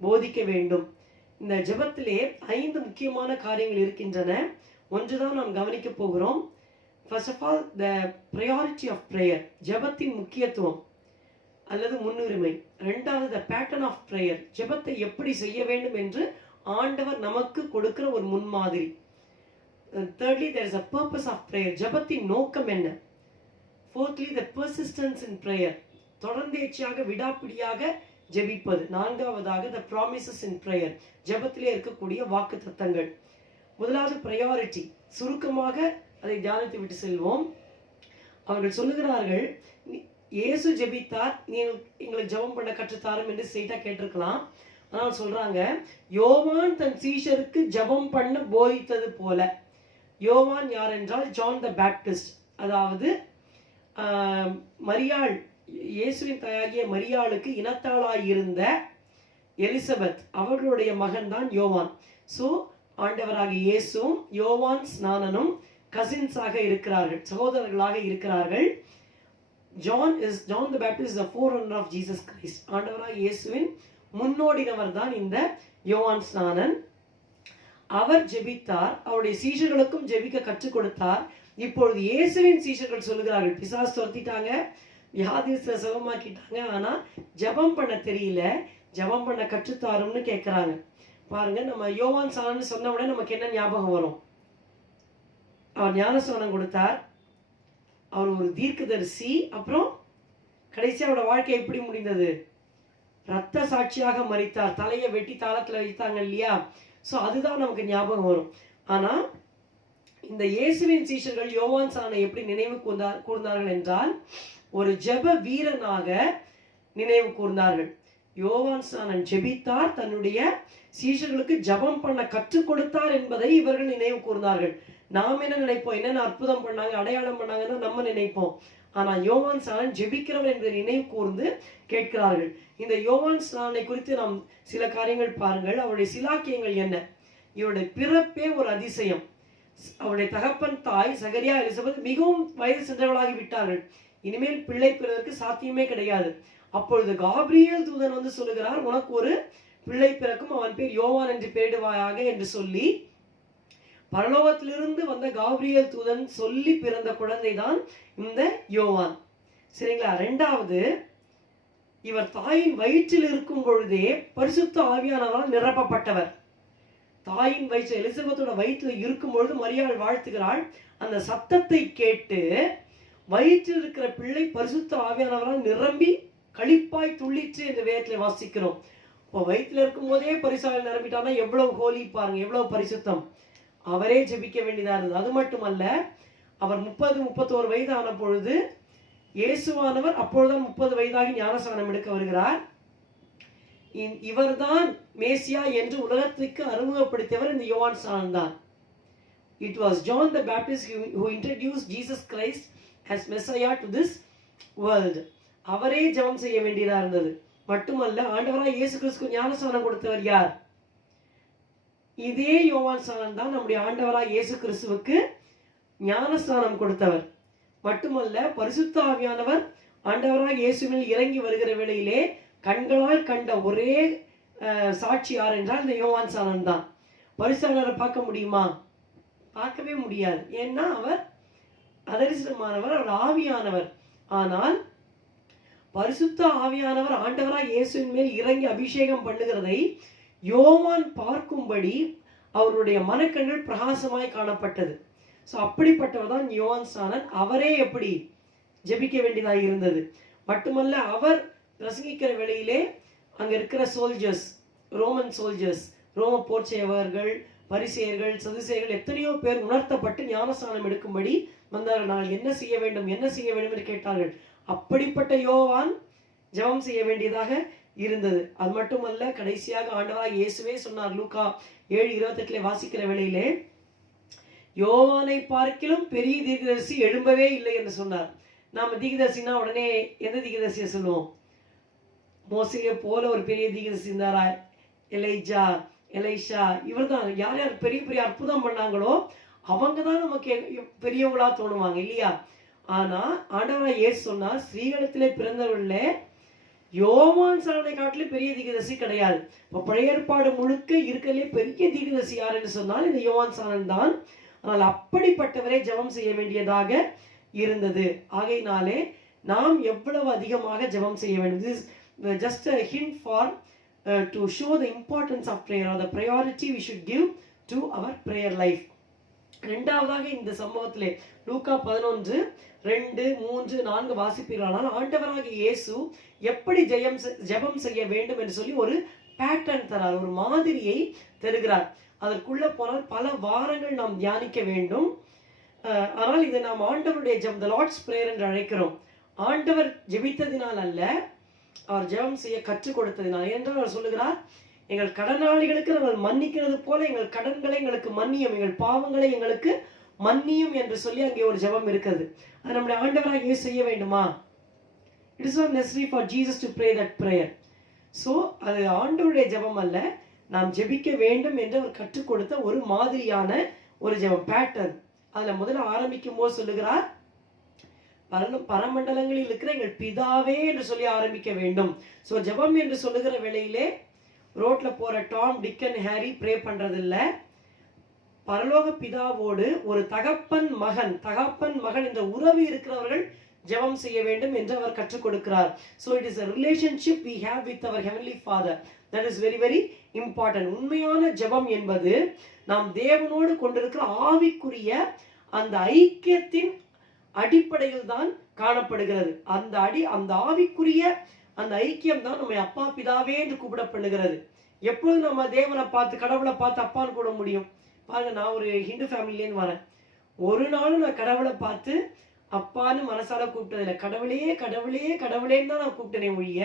போதிக்க வேண்டும். இந்த ஜெபத்திலே 5 முக்கியமான காரியங்கள் இருக்கின்றன. ஒன்றுதான் நாம் கவனிக்க போகிறோம். First of all, the priority of prayer. ஜெபத்தின் முக்கியத்துவம் அல்லது முன்னுரிமை. இரண்டாவது, the pattern of prayer. ஜெபத்தை எப்படி செய்ய வேண்டும் என்று ஆண்டவர் நமக்கு கொடுக்கிற ஒரு முன்மாதிரி. Thirdly, there is a purpose of prayer. ஜெபத்தின் நோக்கம் என்ன? Fourthly, the persistence in prayer. தொடர்ந்தேர்ச்சியாக விடாப்பிடியாக ஜெபிப்பது. நான்காவதாக, the promises in prayer. ஜெபத்திலே இருக்கக்கூடிய வாக்குத்தத்தங்கள். முதலாவது priority. சுருக்கமாக அதை தியானித்து விட்டு செல்வோம். அவர்கள் சொல்லுகிறார்கள், இயேசு ஜெபித்தார், நீ எங்களுக்கு ஜெபம் பண்ண கற்றுத்தாரும் என்று ஸ்ட்ரெயிட்டா கேட்டிருக்கலாம். ஆனால் சொல்றாங்க, யோவான் தன் சீஷருக்கு ஜெபம் பண்ண போதித்தது போல. யோவான் யார் என்றால் ஜான் த பேப்டிஸ்ட். அதாவது மரியாள், இயேசுவின் தாயாகிய மரியாளுக்கு இனத்தாளாய் இருந்த எலிசபெத் அவர்களுடைய மகன் தான் யோவான். ஸோ ஆண்டவராக இயேசுவும் யோவான் ஸ்நானனும் கசின்ஸாக இருக்கிறார்கள், சகோதரர்களாக இருக்கிறார்கள். John the Baptist is the forerunner of Jesus Christ. ஆண்டவராக இயேசுவின் முன்னோடினவர் தான் இந்த யோவான் ஸ்நானன். அவர் ஜெபித்தார், அவருடைய சீஷர்களுக்கும் ஜெபிக்க கற்றுக் கொடுத்தார். இப்பொழுது இயேசுவின் சீஷர்கள் சொல்லுகிறார்கள், பிசாசு துரத்திட்டாங்க, வியாதியஸ்களை சுகமாக்கிட்டாங்க, ஆனா ஜெபம் பண்ண தெரியல, ஜெபம் பண்ண கற்றுத்தாரும்னு கேட்கிறாங்க. பாருங்க, நம்ம யோவான் ஸ்நானன் சொன்ன உடனே நமக்கு என்ன ஞாபகம் வரும்? அவர் ஞானஸ்நானம் கொடுத்தார், அவர் ஒரு தீர்க்கதரிசி. அப்புறம் கடைசி அவரோட வாழ்க்கை எப்படி முடிந்தது? ரத்த சாட்சியாக மரித்தார், தலையை வெட்டி தாளத்துல வைத்தாங்க இல்லையா? ஸோ அதுதான் நமக்கு ஞாபகம் வரும். ஆனா இந்த இயேசுவின் சீஷர்கள் யோவான் ஸ்நானனை எப்படி நினைவு கூர்ந்தார்கள் என்றால், ஒரு ஜெப வீரனாக நினைவு கூர்ந்தார்கள். யோவான் ஸ்நானன் ஜெபித்தார், தன்னுடைய சீஷர்களுக்கு ஜெபம் பண்ண கற்றுக் கொடுத்தார் என்பதை இவர்கள் நினைவு கூர்ந்தார்கள். நாம் என்ன நினைப்போம்? என்னென்ன அற்புதம் பண்ணாங்க, அடையாளம் பண்ணாங்கன்னு நம்ம நினைப்போம். ஆனா யோவான் ஸ்நானன் ஜெபிக்கிறவர் என்பதை நினைவு கூர்ந்து கேட்கிறார்கள். இந்த யோவான் ஸ்நானனை குறித்து நாம் சில காரியங்கள் பாருங்கள். அவருடைய சிலாக்கியங்கள் என்ன? இவருடைய பிறப்பே ஒரு அதிசயம். அவருடைய தகப்பன் தாய் சகரியா எலிசபெத் மிகவும் வயது சென்றவர்களாகி விட்டார்கள். இனிமேல் பிள்ளை பெறுவதற்கு சாத்தியமே கிடையாது. அப்பொழுது காபிரியேல் தூதன் வந்து சொல்லுகிறார், உனக்கு ஒரு பிள்ளை பிறக்கும், அவன் பேர் யோவான் என்று பெயரிடுவாயாக என்று சொல்லி, பரலோகத்திலிருந்து வந்த காபிரியேல் தூதன் சொல்லி பிறந்த குழந்தை தான் இந்த யோவான். சரிங்களா? ரெண்டாவது, இவர் தாயின் வயிற்றில் இருக்கும் பொழுதே பரிசுத்த ஆவியானவரால் நிரப்பப்பட்டவர். தாயின் வயிற்று எலிசபெத்தோட வயிற்றில் இருக்கும் பொழுது மரியாள் வாழ்த்துகிறாள். அந்த சத்தத்தை கேட்டு வயிற்றில் இருக்கிற பிள்ளை பரிசுத்த ஆவியானவரால் நிரம்பி களிப்பாய் துள்ளிற்று என்று வேதத்தில் வாசிக்கிறோம். இப்போ வயிற்றில் இருக்கும் போதே பரிசாவில் நிரம்பிட்டான்னா எவ்வளவு ஹோலி பாருங்க, எவ்வளவு பரிசுத்தம். அவரே ஜெபிக்க வேண்டியதா இருந்தது. அது மட்டுமல்ல, அவர் 30-31 வயது ஆன பொழுது இயேசுவானவர் அப்பொழுதுதான் 30 வயதாகி ஞானஸ்நானம் எடுக்க வருகிறார். இவர்தான் மேசியா என்று உலகத்துக்கு அறிமுகப்படுத்தியவர் இந்த யோவான் ஸ்நானன் தான். It was John the Baptist who introduced Jesus Christ as Messiah to this world. அவரே ஜெபம் செய்ய வேண்டியதா இருந்தது. மட்டுமல்ல, ஆண்டவராய் இயேசு கிறிஸ்துவுக்கு ஞானஸ்நானம் கொடுத்தவர் யார்? இதே யோவான் ஸ்நானன் தான் நம்முடைய ஆண்டவராய் இயேசு கிறிஸ்துவுக்கு ஞானஸ்நானம் கொடுத்தவர். மட்டுமல்ல, பரிசுத்த ஆவியானவர் ஆண்டவராய் இயேசுவில் இறங்கி வருகிற வேளையிலே கண்களால் கண்ட ஒரே சாட்சி யார் என்றால் இந்த யோவான் ஸ்நானன் தான். பரிசுத்தரை பார்க்க முடியுமா? பார்க்கவே முடியாது. ஏன்னா அவர் அதரிசனமானவர், அவர் ஆவியானவர். ஆனால் பரிசுத்த ஆவியானவர் ஆண்டவராய் இயேசுவின் மேல் இறங்கி அபிஷேகம் பண்ணுகிறதை யோவான் பார்க்கும்படி அவருடைய மனக்கண்கள் பிரகாசமாய் காணப்பட்டது. ஸோ அப்படிப்பட்டவர் தான் யோவான் ஸ்நானன். அவரே எப்படி ஜெபிக்க வேண்டியதாக இருந்தது. மட்டுமல்ல, அவர் பிரசங்கிக்கிற வேளையிலே அங்கே இருக்கிற சோல்ஜர்ஸ், ரோமன் சோல்ஜர்ஸ், ரோம போர் செய்வர்கள், பரிசேயர்கள், சதுசேயர்கள் எத்தனையோ பேர் உணர்த்தப்பட்டு ஞானஸ்நானம் எடுக்கும்படி வந்தார்கள். நாங்கள் என்ன செய்ய வேண்டும் என்று கேட்டார்கள். அப்படிப்பட்ட யோவான் ஜெபம் செய்ய வேண்டியதாக இருந்தது. அது மட்டுமல்ல, கடைசியாக ஆண்டவராய் இயேசுவே சொன்னார். லூக்கா 7:28 வாசிக்கிற வேளையிலே, யோவானை பார்க்கிலும் பெரிய தீர்க்கதரிசி எழும்பவே இல்லை என்று சொன்னார். நாம தீர்க்கதரிசினா உடனே எந்த தீர்க்கதரிசியை சொல்லுவோம்? மோசையை போல ஒரு பெரிய தீர்க்கதரிசி இருந்தாரா? எலைஷா, இவர் தான். யார் யார் பெரிய பெரிய அற்புதம் பண்ணாங்களோ அவங்க தான் நமக்கு பெரியவங்களா தோணுவாங்க இல்லையா? ஆனா ஆண்டவராய் இயேசு சொன்னார், ஸ்ரீகளிடத்திலே பிறந்தவர்களே யோவான் ஸ்நானனை காட்டிலும் பெரிய தீர்க்கதரிசி கிடையாது. இப்போ பழைய ஏற்பாடு முழுக்க இருக்கிறதுலே பெரிய தீர்க்கதரிசி யார் என்று சொன்னால் இந்த யோவான் ஸ்நானன் தான். ஆனால் அப்படிப்பட்டவரை ஜெபம் செய்ய வேண்டியதாக இருந்தது. ஆகையினாலே நாம் எவ்வளவு அதிகமாக ஜெபம் செய்ய வேண்டும். Just a hint for to show the importance of prayer or the priority we should give to our prayer life. இரண்டாவதாக இந்த சம்பவத்திலே லூக்கா 11:2-3-4 வாசிப்பீர்களானால் ஆண்டவராகிய இயேசு எப்படி ஜெபம் செய்ய வேண்டும் என்று சொல்லி ஒரு பேட்டர்ன் தரார், ஒரு மாதிரியை தருகிறார். அதற்குள்ள போனால் பல வாரங்கள் நாம் தியானிக்க வேண்டும். ஆனால் இதை நாம் ஆண்டவருடைய ஜெபம், தி லார்ட்ஸ் பிரேயர் என்று அழைக்கிறோம். ஆண்டவர் ஜெபித்ததினால் அல்ல, அவர் ஜெபம் செய்ய கற்றுக் கொடுத்ததினால். என்றால் அவர் சொல்லுகிறார், எங்கள் கடனாளிகளுக்கு நாங்கள் மன்னிக்கிறது போல எங்கள் கடன்களை எங்களுக்கு மன்னியும், எங்கள் பாவங்களை எங்களுக்கு மன்னியும் என்று சொல்லி அங்கே ஒரு ஜெபம் இருக்கிறது. அது நம்முடைய ஆண்டவராக இயேசு செய்ய வேண்டுமா? It is not necessary for Jesus to pray that prayer. So அது ஆண்டவருடைய ஜெபம் அல்ல, நாம் ஜெபிக்க வேண்டும் என்று அவர் கற்றுக் கொடுத்த ஒரு மாதிரியான ஒரு ஜெபம், பேட்டர்ன். அதில் முதல்ல ஆரம்பிக்கும் போது சொல்லுகிறார், பரமண்டலங்களில் இருக்கிற எங்கள் பிதாவே என்று சொல்லி ஆரம்பிக்க வேண்டும். ஸோ ஜெபம் என்று சொல்லுகிற வேளையிலே ரோட்ல போற Tom, Dick and Harry pray பண்றதில்ல. பரலோக பிதாவோடு ஒரு தகப்பன் மகன் என்ற உறவு இருக்கிறவர்கள் ஜெபம் செய்ய வேண்டும் என்று அவர் கற்றுக் கொடுக்கிறார். So it is a relationship we have with our heavenly father. That is very very important. உண்மையான ஜெபம் என்பது நாம் தேவனோடு கொண்டிருக்கிற ஆவிக்குரிய அந்த ஐக்கியத்தின் அடிப்படையில் தான் காணப்படுகிறது. அந்த ஆவிக்குரிய அந்த ஐக்கியம் தான் நம்ம அப்பா பிதாவே என்று கூப்பிடப்படுகிறது. எப்பொழுது நம்ம தேவனை பார்த்து, கடவுளை பார்த்து அப்பான்னு கூட முடியும்? பாருங்க, நான் ஒரு ஹிந்து ஃபேமிலியிலேருந்து வரேன். ஒரு நாளும் நான் கடவுளை பார்த்து அப்பான்னு மனசால கூப்பிட்டதில்லை. கடவுளே கடவுளே கடவுளேன்னு தான் நான் கூப்பிட்டேனே ஒழிய,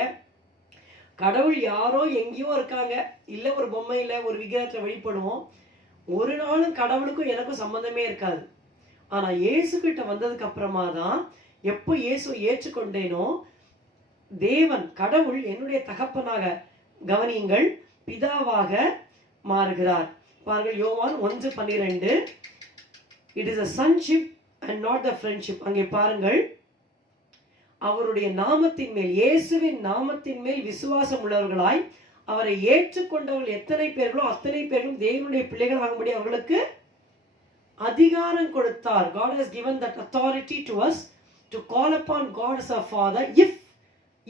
கடவுள் யாரோ எங்கேயோ இருக்காங்க, இல்லை ஒரு பொம்மையில் ஒரு விக்கிரகத்தில் வழிபடுவோம், ஒரு நாளும் கடவுளுக்கும் எனக்கும் சம்பந்தமே இருக்காது. ஆனா இயேசு கிட்ட வந்ததுக்கு அப்புறமா தான், எப்போ இயேசு ஏற்றுக்கொண்டேனோ, தேவன் கடவுள் என்னுடைய தகப்பனாக, கவனியுங்கள், பிதாவாக மாறுகிறார். பாருங்கள், யோவான் 1:12, it is a sonship and not the friendship. அங்கே பாருங்கள், அவருடைய நாமத்தின் மேல், இயேசுவின் நாமத்தின் மேல் விசுவாசம் உள்ளவர்களாய் அவரை ஏற்றுக்கொண்டவர்கள் எத்தனை பேர்களோ அத்தனை பேர்களும் தேவனுடைய பிள்ளைகளாகும்படி அவர்களுக்கு அதிகாரம் கொடுத்தார். God has given that authority to us to call upon God as our Father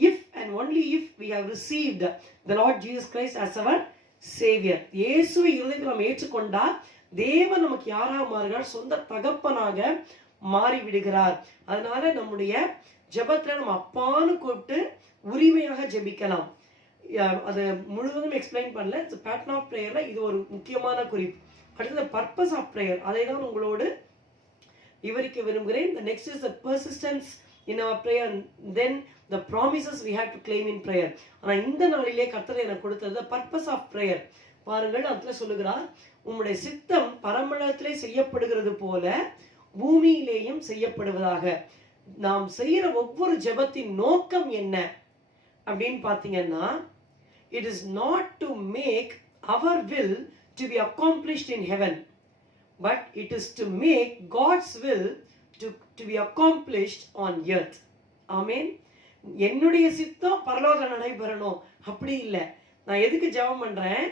if and only if we have received the Lord Jesus Christ as our Savior. இயேசுவை இருதயத்தில் நாம் ஏற்றுக்கொண்டால் தேவன் நமக்கு யாராக மாறுகிறார்? சொந்த தகப்பனாக மாறி விடுகிறார். அதனால நம்முடைய ஜெபத்துல நம்ம அப்பான்னு கூப்பிட்டு உரிமையாக ஜெபிக்கலாம். அது முழுவதும் எக்ஸ்பிளைன் பண்ணல. இட்ஸ் பேட்டர்ன் ஆஃப் பிரேயர்ல இது ஒரு முக்கியமான குறிப்பு. அடுத்தது பர்பஸ் ஆஃப் பிரேயர், அதை தான் உங்களோடு விவரிக்க விரும்புகிறேன். The next is the persistence in our prayer and then the promises we have to claim in prayer. ஆனால் இந்த நாளிலே கர்த்தர் எனக்கு கொடுத்தது பர்பஸ் ஆஃப் பிரேயர். பாருங்கள், அதுல சொல்லுகிறார், உம்முடைய சித்தம் பரமண்டலத்திலே செய்யப்படுகிறது போல பூமியிலேயும் செய்யப்படுவதாக. நாம் செய்யற ஒவ்வொரு ஜெபத்தின் நோக்கம் என்ன அப்படின்னு பார்த்தீங்கன்னா, it is not to make our will to be accomplished in heaven, but it is to make God's will to be accomplished on earth. ஆமென். என்னுடைய சித்தம் பரலோகத்தில் நடைபெறணும் அப்படி இல்லை. நான் எதுக்கு ஜெபம் பண்றேன்?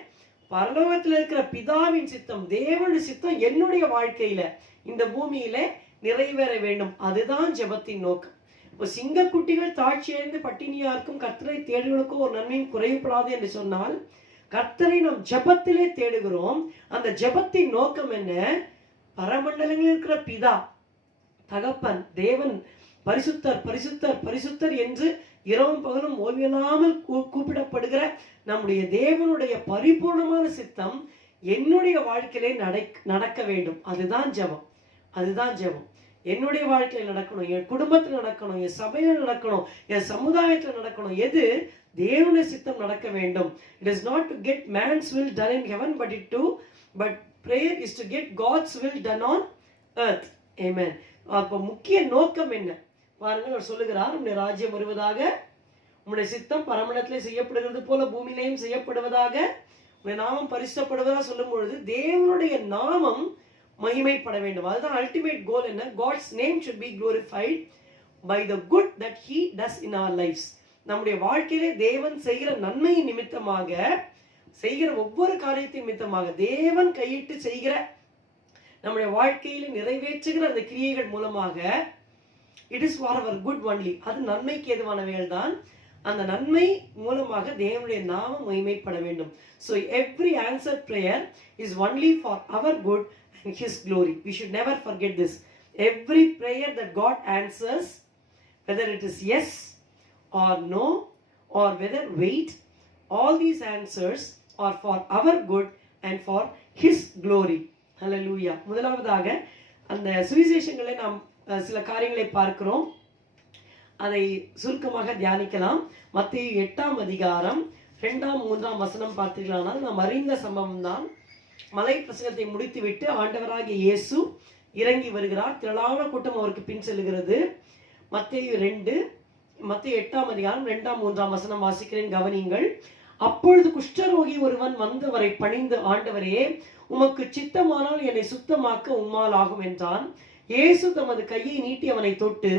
பரலோகத்தில் இருக்கிற பிதாவின் சித்தம், தேவனுடைய சித்தம் என்னுடைய வாழ்க்கையில இந்த பூமியில நிறைவேற வேண்டும். அதுதான் ஜெபத்தின் நோக்கம். இப்போ சிங்கக்குட்டிகள் தாழ்ச்சியடைந்து பட்டினியாருக்கும் கர்த்தரை தேடுகளுக்கும் ஒரு நன்மையும் குறைவுபடாது என்று சொன்னால், கர்த்தரை நாம் ஜெபத்திலே தேடுகிறோம். அந்த ஜெபத்தின் நோக்கம் என்ன? பரமண்டலங்களில் இருக்கிற பிதா, தகப்பன், தேவன் பரிசுத்தர் பரிசுத்தர் பரிசுத்தர் என்று இரவும் பகலும் ஓய்வில்லாமல் கூப்பிடப்படுகிற நம்முடைய தேவனுடைய பரிபூர்ணமான சித்தம் என்னுடைய வாழ்க்கையிலே நடக்க வேண்டும். அதுதான் ஜெபம். அதுதான் ஜெபம். என்னுடைய வாழ்க்கையில் நடக்கணும், என் குடும்பத்தில் நடக்கணும், என் சபையில நடக்கணும், என் சமுதாயத்தில் நடக்கணும். எது? தேவனுடைய சித்தம் நடக்க வேண்டும். It is not to get man's will done in heaven, but prayer is to get God's will done on earth. Amen. அப்போ முக்கிய நோக்கம் என்ன பாருங்கள். அவர் சொல்லுகிறார், உம்முடைய ராஜ்யம் வருவதாக, உம்முடைய சித்தம் பரமண்டலத்திலே செய்யப்படுகிறது போல பூமியிலேயும் செய்யப்படுவதாக, உம்முடைய நாமம் பரிசுத்தப்படுவதாக சொல்லும் பொழுது தேவனுடைய நாமம் மகிமைப்பட வேண்டும். அதுதான் அல்டிமேட் கோல். என்ன? God's name should be glorified by the good that he does in our lives. நம்முடைய வாழ்க்கையிலே தேவன் செய்கிற நன்மையின் நிமித்தமாக, செய்கிற ஒவ்வொரு காரியத்தின் நிமித்தமாக, தேவன் கையிட்டு செய்கிற நம்முடைய வாழ்க்கையில நிறைவேற்றுகிற அந்த கிரியைகள் மூலமாக, it is for our good only. அது நன்மைக்கு ஏதுவானவைகள் தான். அந்த நன்மை மூலமாக தேவனுடைய நாமம் மகிமைப்பட வேண்டும். So every answered prayer is only for our good and his glory. We should never forget this. Every prayer that God answers, whether it is yes or no or whether wait, all these answers are for our good and for his glory. Hallelujah. முதலாவதாக அந்த சுவிசேஷங்களை நாம் சில காரியங்களை பார்க்கிறோம். அதை சுருக்கமாக தியானிக்கலாம். மத்தேயு 8ஆம் அதிகாரம் 2ஆம் 3ஆம் வசனம் பார்த்தீர்களானால் நாம் அறிந்த சம்பவம் தான். மலை பிரசங்கத்தை முடித்துவிட்டு ஆண்டவராகிய இயேசு இறங்கி வருகிறார். திரளான கூட்டம் அவருக்கு பின் செல்கிறது. மத்தேயு 8ஆம் அதிகாரம் 2ஆம் 3ஆம் வசனம் வாசிக்கிறேன், கவனியுங்கள். அப்பொழுது குஷ்டரோகி ஒருவன் வந்தவரை பணிந்து, ஆண்டவரே, உமக்கு சித்தமானால் என்னை சுத்தமாக்க உம்மால் ஆகும் என்றான். இயேசு தமது கையை நீட்டி அவனை தொட்டு,